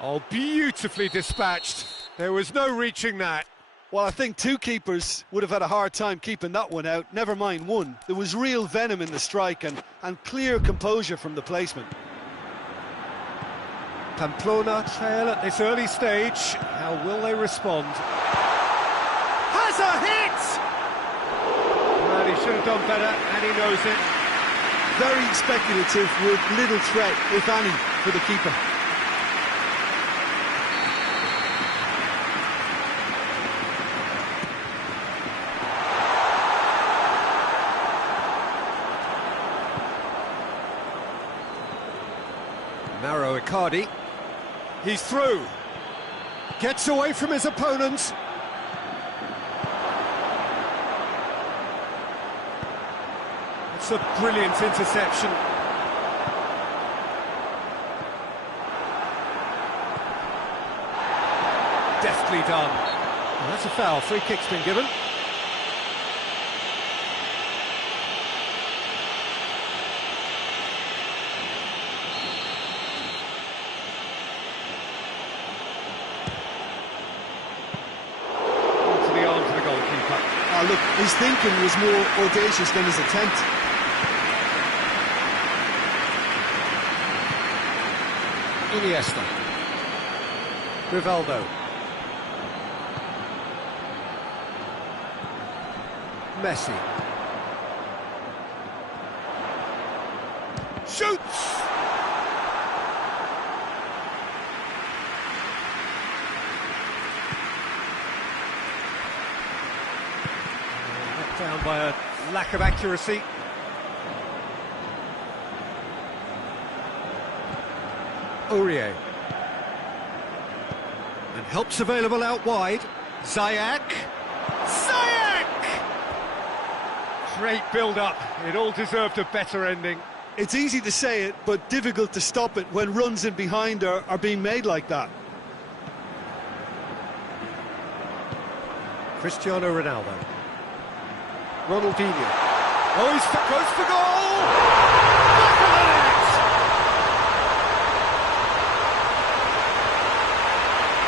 Oh, beautifully dispatched. There was no reaching that. Well, I think two keepers would have had a hard time keeping that one out, never mind one. There was real venom in the strike and clear composure from the placement. Pamplona trail at this early stage. How will they respond? Has a hit! Well, he should have done better, and he knows it. Very speculative with little threat, if any, for the keeper. Mauro Icardi. He's through. Gets away from his opponent. It's a brilliant interception. Deftly done. Well, that's a foul. Free kick's been given. look, his thinking was more audacious than his attempt. Iniesta. Rivaldo. Messi. Shoots! Let down by a lack of accuracy. Aurier. And help's available out wide. Ziyech. Ziyech! Great build-up. It all deserved a better ending. It's easy to say it, but difficult to stop it when runs in behind are being made like that. Cristiano Ronaldo. Ronaldinho. Oh, he's goes for goal! Back of the net!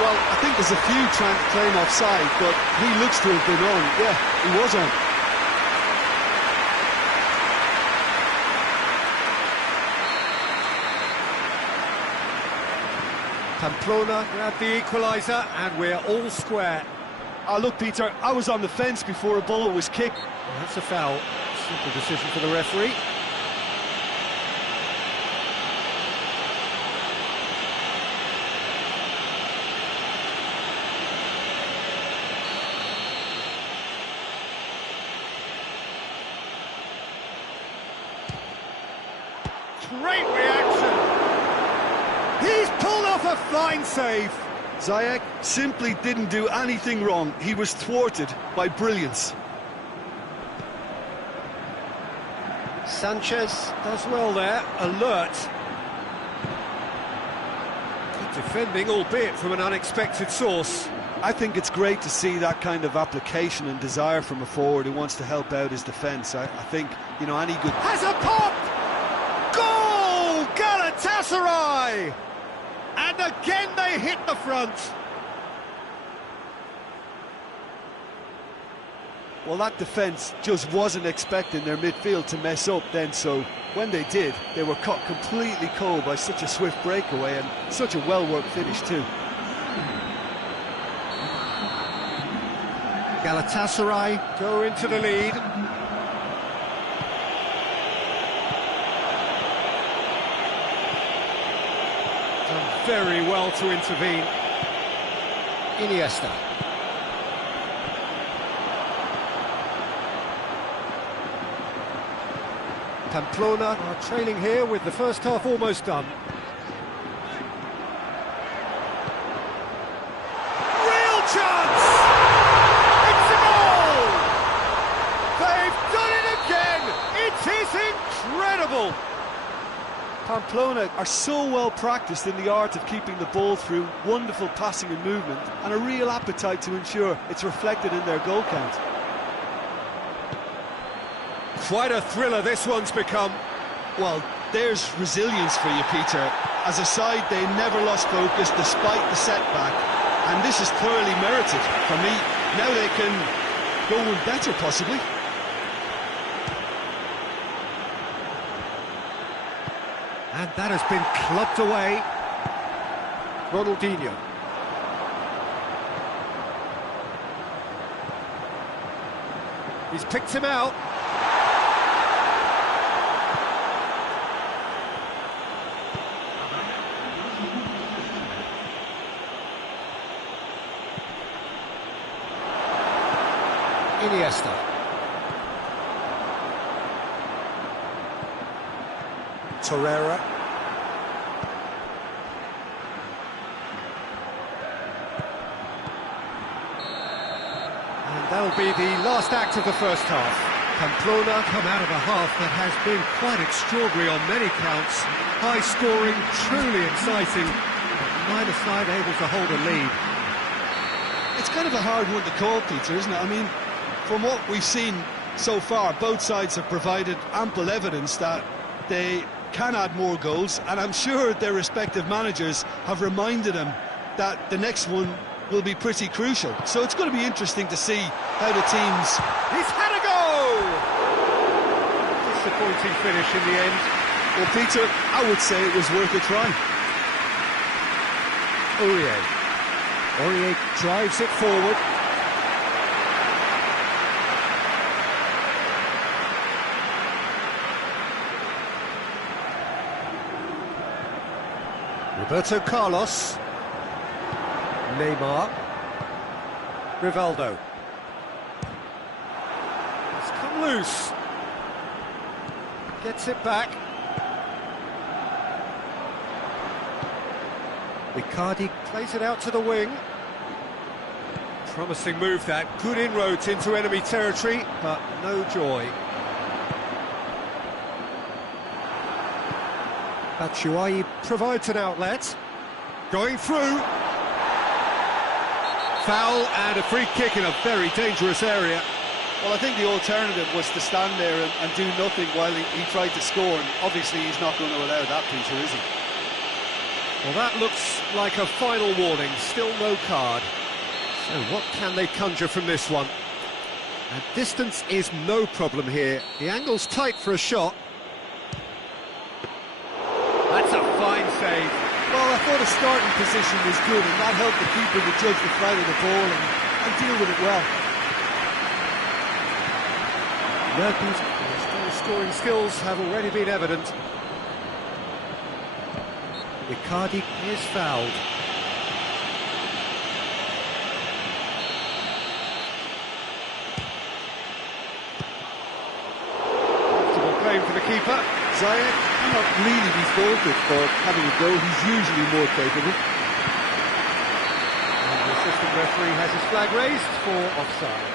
Well, I think there's a few trying to claim offside, but he looks to have been on. Yeah, he was on. Pamplona grabbed the equaliser, and we're all square. Look, Peter, I was on the fence before a ball was kicked. Well, that's a foul. Simple decision for the referee. Great reaction! He's pulled off a fine save! Ziyech simply didn't do anything wrong. He was thwarted by brilliance. Sanchez does well there, alert. Good defending, albeit from an unexpected source. I think it's great to see that kind of application and desire from a forward who wants to help out his defence. I think, you know, any good... Has a pop! Goal! Galatasaray! And again they hit the front. Well, that defence just wasn't expecting their midfield to mess up then, so when they did, they were caught completely cold by such a swift breakaway and such a well-worked finish too. Galatasaray go into the lead. Done very well to intervene. Iniesta. Pamplona are trailing here with the first half almost done. Real chance! It's a goal! They've done it again! It is incredible! Pamplona are so well practiced in the art of keeping the ball through wonderful passing and movement, and a real appetite to ensure it's reflected in their goal count. Quite a thriller this one's become. Well, there's resilience for you, Peter. As a side, they never lost focus despite the setback, and this is thoroughly merited for me. Now they can go one better, possibly. And that has been clubbed away. Ronaldinho. He's picked him out. Iniesta. Torreira. And that'll be the last act of the first half. Pamplona come out of a half that has been quite extraordinary on many counts. High scoring, truly exciting, but neither side able to hold a lead. It's kind of a hard one to call, Peter, isn't it? I mean, from what we've seen so far, both sides have provided ample evidence that they can add more goals, and I'm sure their respective managers have reminded them that the next one will be pretty crucial. So it's going to be interesting to see how the teams... He's had a go! Disappointing finish in the end. Well, Peter, I would say it was worth a try. Aurier drives it forward. Roberto Carlos. Neymar. Rivaldo. It's come loose. Gets it back. Icardi plays it out to the wing. Promising move that. Good inroads into enemy territory, but no joy. Batshuayi provides an outlet. Going through. Foul and a free kick in a very dangerous area. Well, I think the alternative was to stand there and do nothing while he tried to score, and obviously he's not going to allow that, Peter, is he? Well, that looks like a final warning. Still no card. So what can they conjure from this one? And distance is no problem here. The angle's tight for a shot. That's a fine save. Well, I thought his starting position was good, and that helped the keeper to judge the flight of the ball and deal with it well. Mertens' scoring skills have already been evident. Icardi is fouled. Comfortable claim for the keeper. Ziyech cannot really be faulted for having a go. He's usually more capable. And the assistant referee has his flag raised for offside.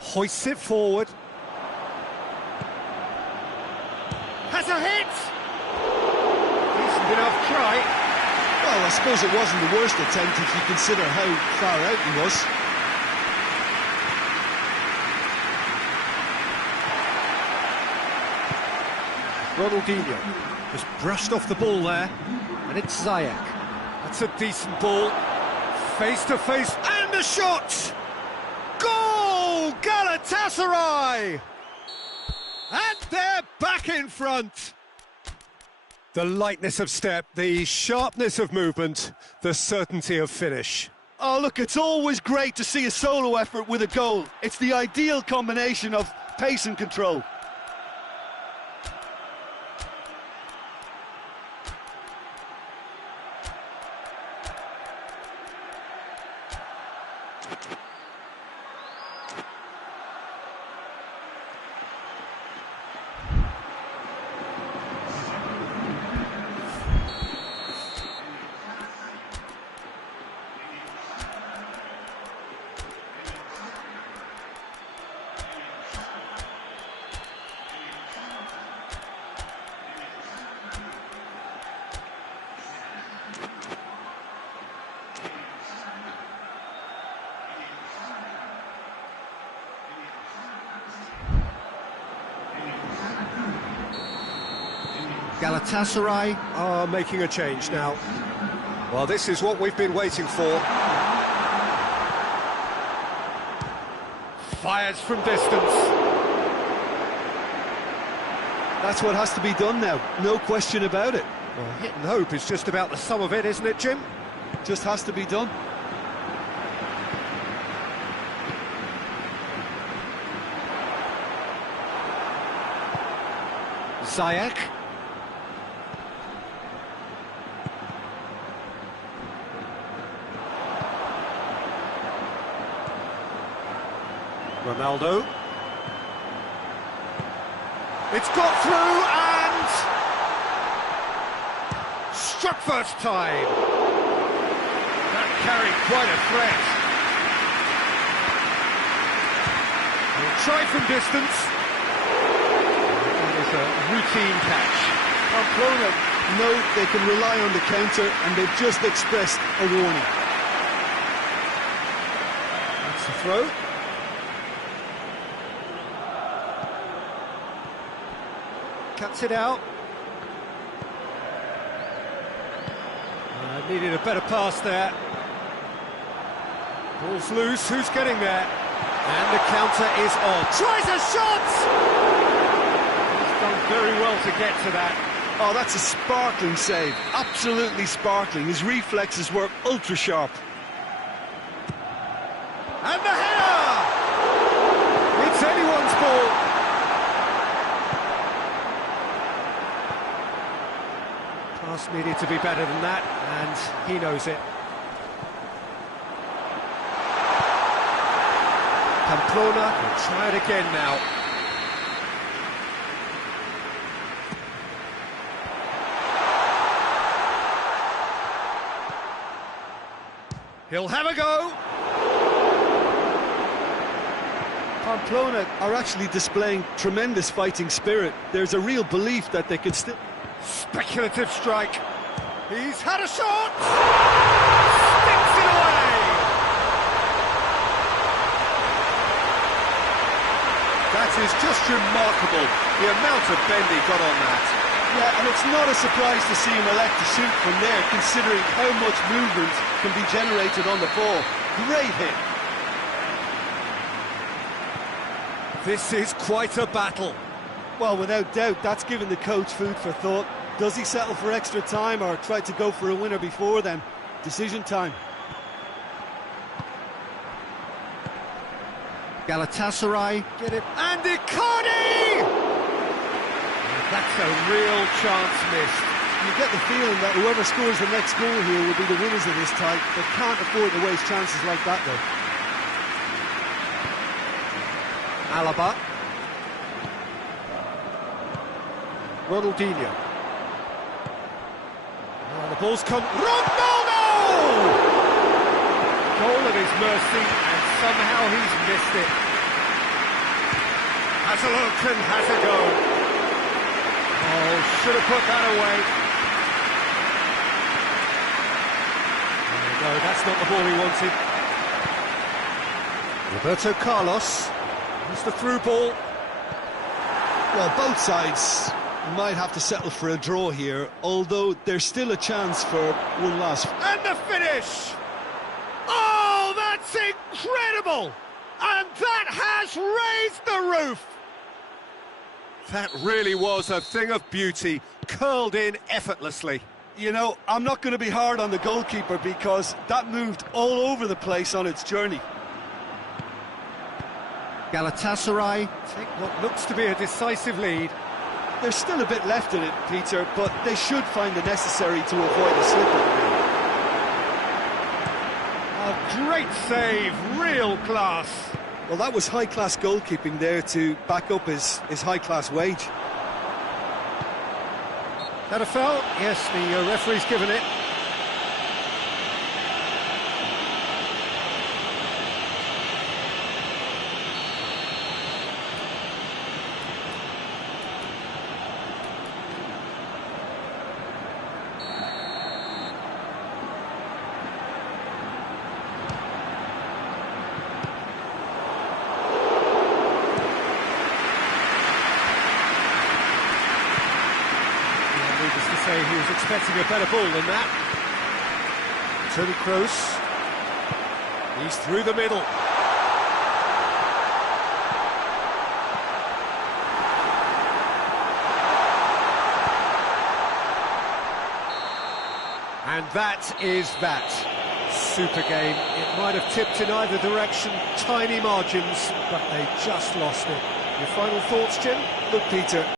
Hoists it forward. Has a hit! Decent enough try. Well, I suppose it wasn't the worst attempt if you consider how far out he was. Ronaldinho just brushed off the ball there, and it's Ziyech. That's a decent ball. Face to face, and a shot! Goal! Galatasaray! And they're back in front. The lightness of step, the sharpness of movement, the certainty of finish. Oh, look, it's always great to see a solo effort with a goal. It's the ideal combination of pace and control. Galatasaray are making a change now. Well, this is what we've been waiting for. Fires from distance. That's what has to be done now, no question about it. Well, hit and hope is just about the sum of it, isn't it, Jim? Just has to be done. Ziyech. Ronaldo. It's got through and struck first time. That carried quite a threat. He'll try from distance. That is a routine catch. Pamplona know they can rely on the counter, and they've just expressed a warning. That's the throw. Cuts it out. Needed a better pass there. Ball's loose, who's getting there? And the counter is on. Tries a shot! He's done very well to get to that. Oh, that's a sparkling save. Absolutely sparkling. His reflexes were ultra sharp. And the header! It's anyone's ball. Pass needed to be better than that, and he knows it. Pamplona will try it again now. He'll have a go. Pamplona are actually displaying tremendous fighting spirit. There's a real belief that they could still... Speculative strike. He's had a shot! Sticks it away! That is just remarkable, the amount of bend he got on that. Yeah, and it's not a surprise to see him elect to shoot from there, considering how much movement can be generated on the ball. Great hit. This is quite a battle. Well, without doubt, that's given the coach food for thought. Does he settle for extra time or try to go for a winner before then? Decision time. Galatasaray get it. And Icardi! That's a real chance missed. You get the feeling that whoever scores the next goal here will be the winners of this tie. They can't afford to waste chances like that, though. Alaba. Ronaldinho. Oh, the ball's come. Ronaldo! Goal at his mercy, and somehow he's missed it. Has a look and has a go. Oh, should have put that away. Oh, no, that's not the ball he wanted. Roberto Carlos. Here's the through ball. Well, both sides might have to settle for a draw here, although there's still a chance for one last... And the finish! Oh, that's incredible! And that has raised the roof! That really was a thing of beauty, curled in effortlessly. You know, I'm not going to be hard on the goalkeeper because that moved all over the place on its journey. Galatasaray take what looks to be a decisive lead. There's still a bit left in it, Peter, but they should find the necessary to avoid a slip-up. A great save, real class. Well, that was high-class goalkeeping there to back up his high-class wage. That a foul? Yes, the referee's given it. Needless to say, he was expecting a better ball than that. Toni Kroos. He's through the middle. And that is that. Super game. It might have tipped in either direction, tiny margins, but they just lost it. Your final thoughts, Jim? Look, Peter,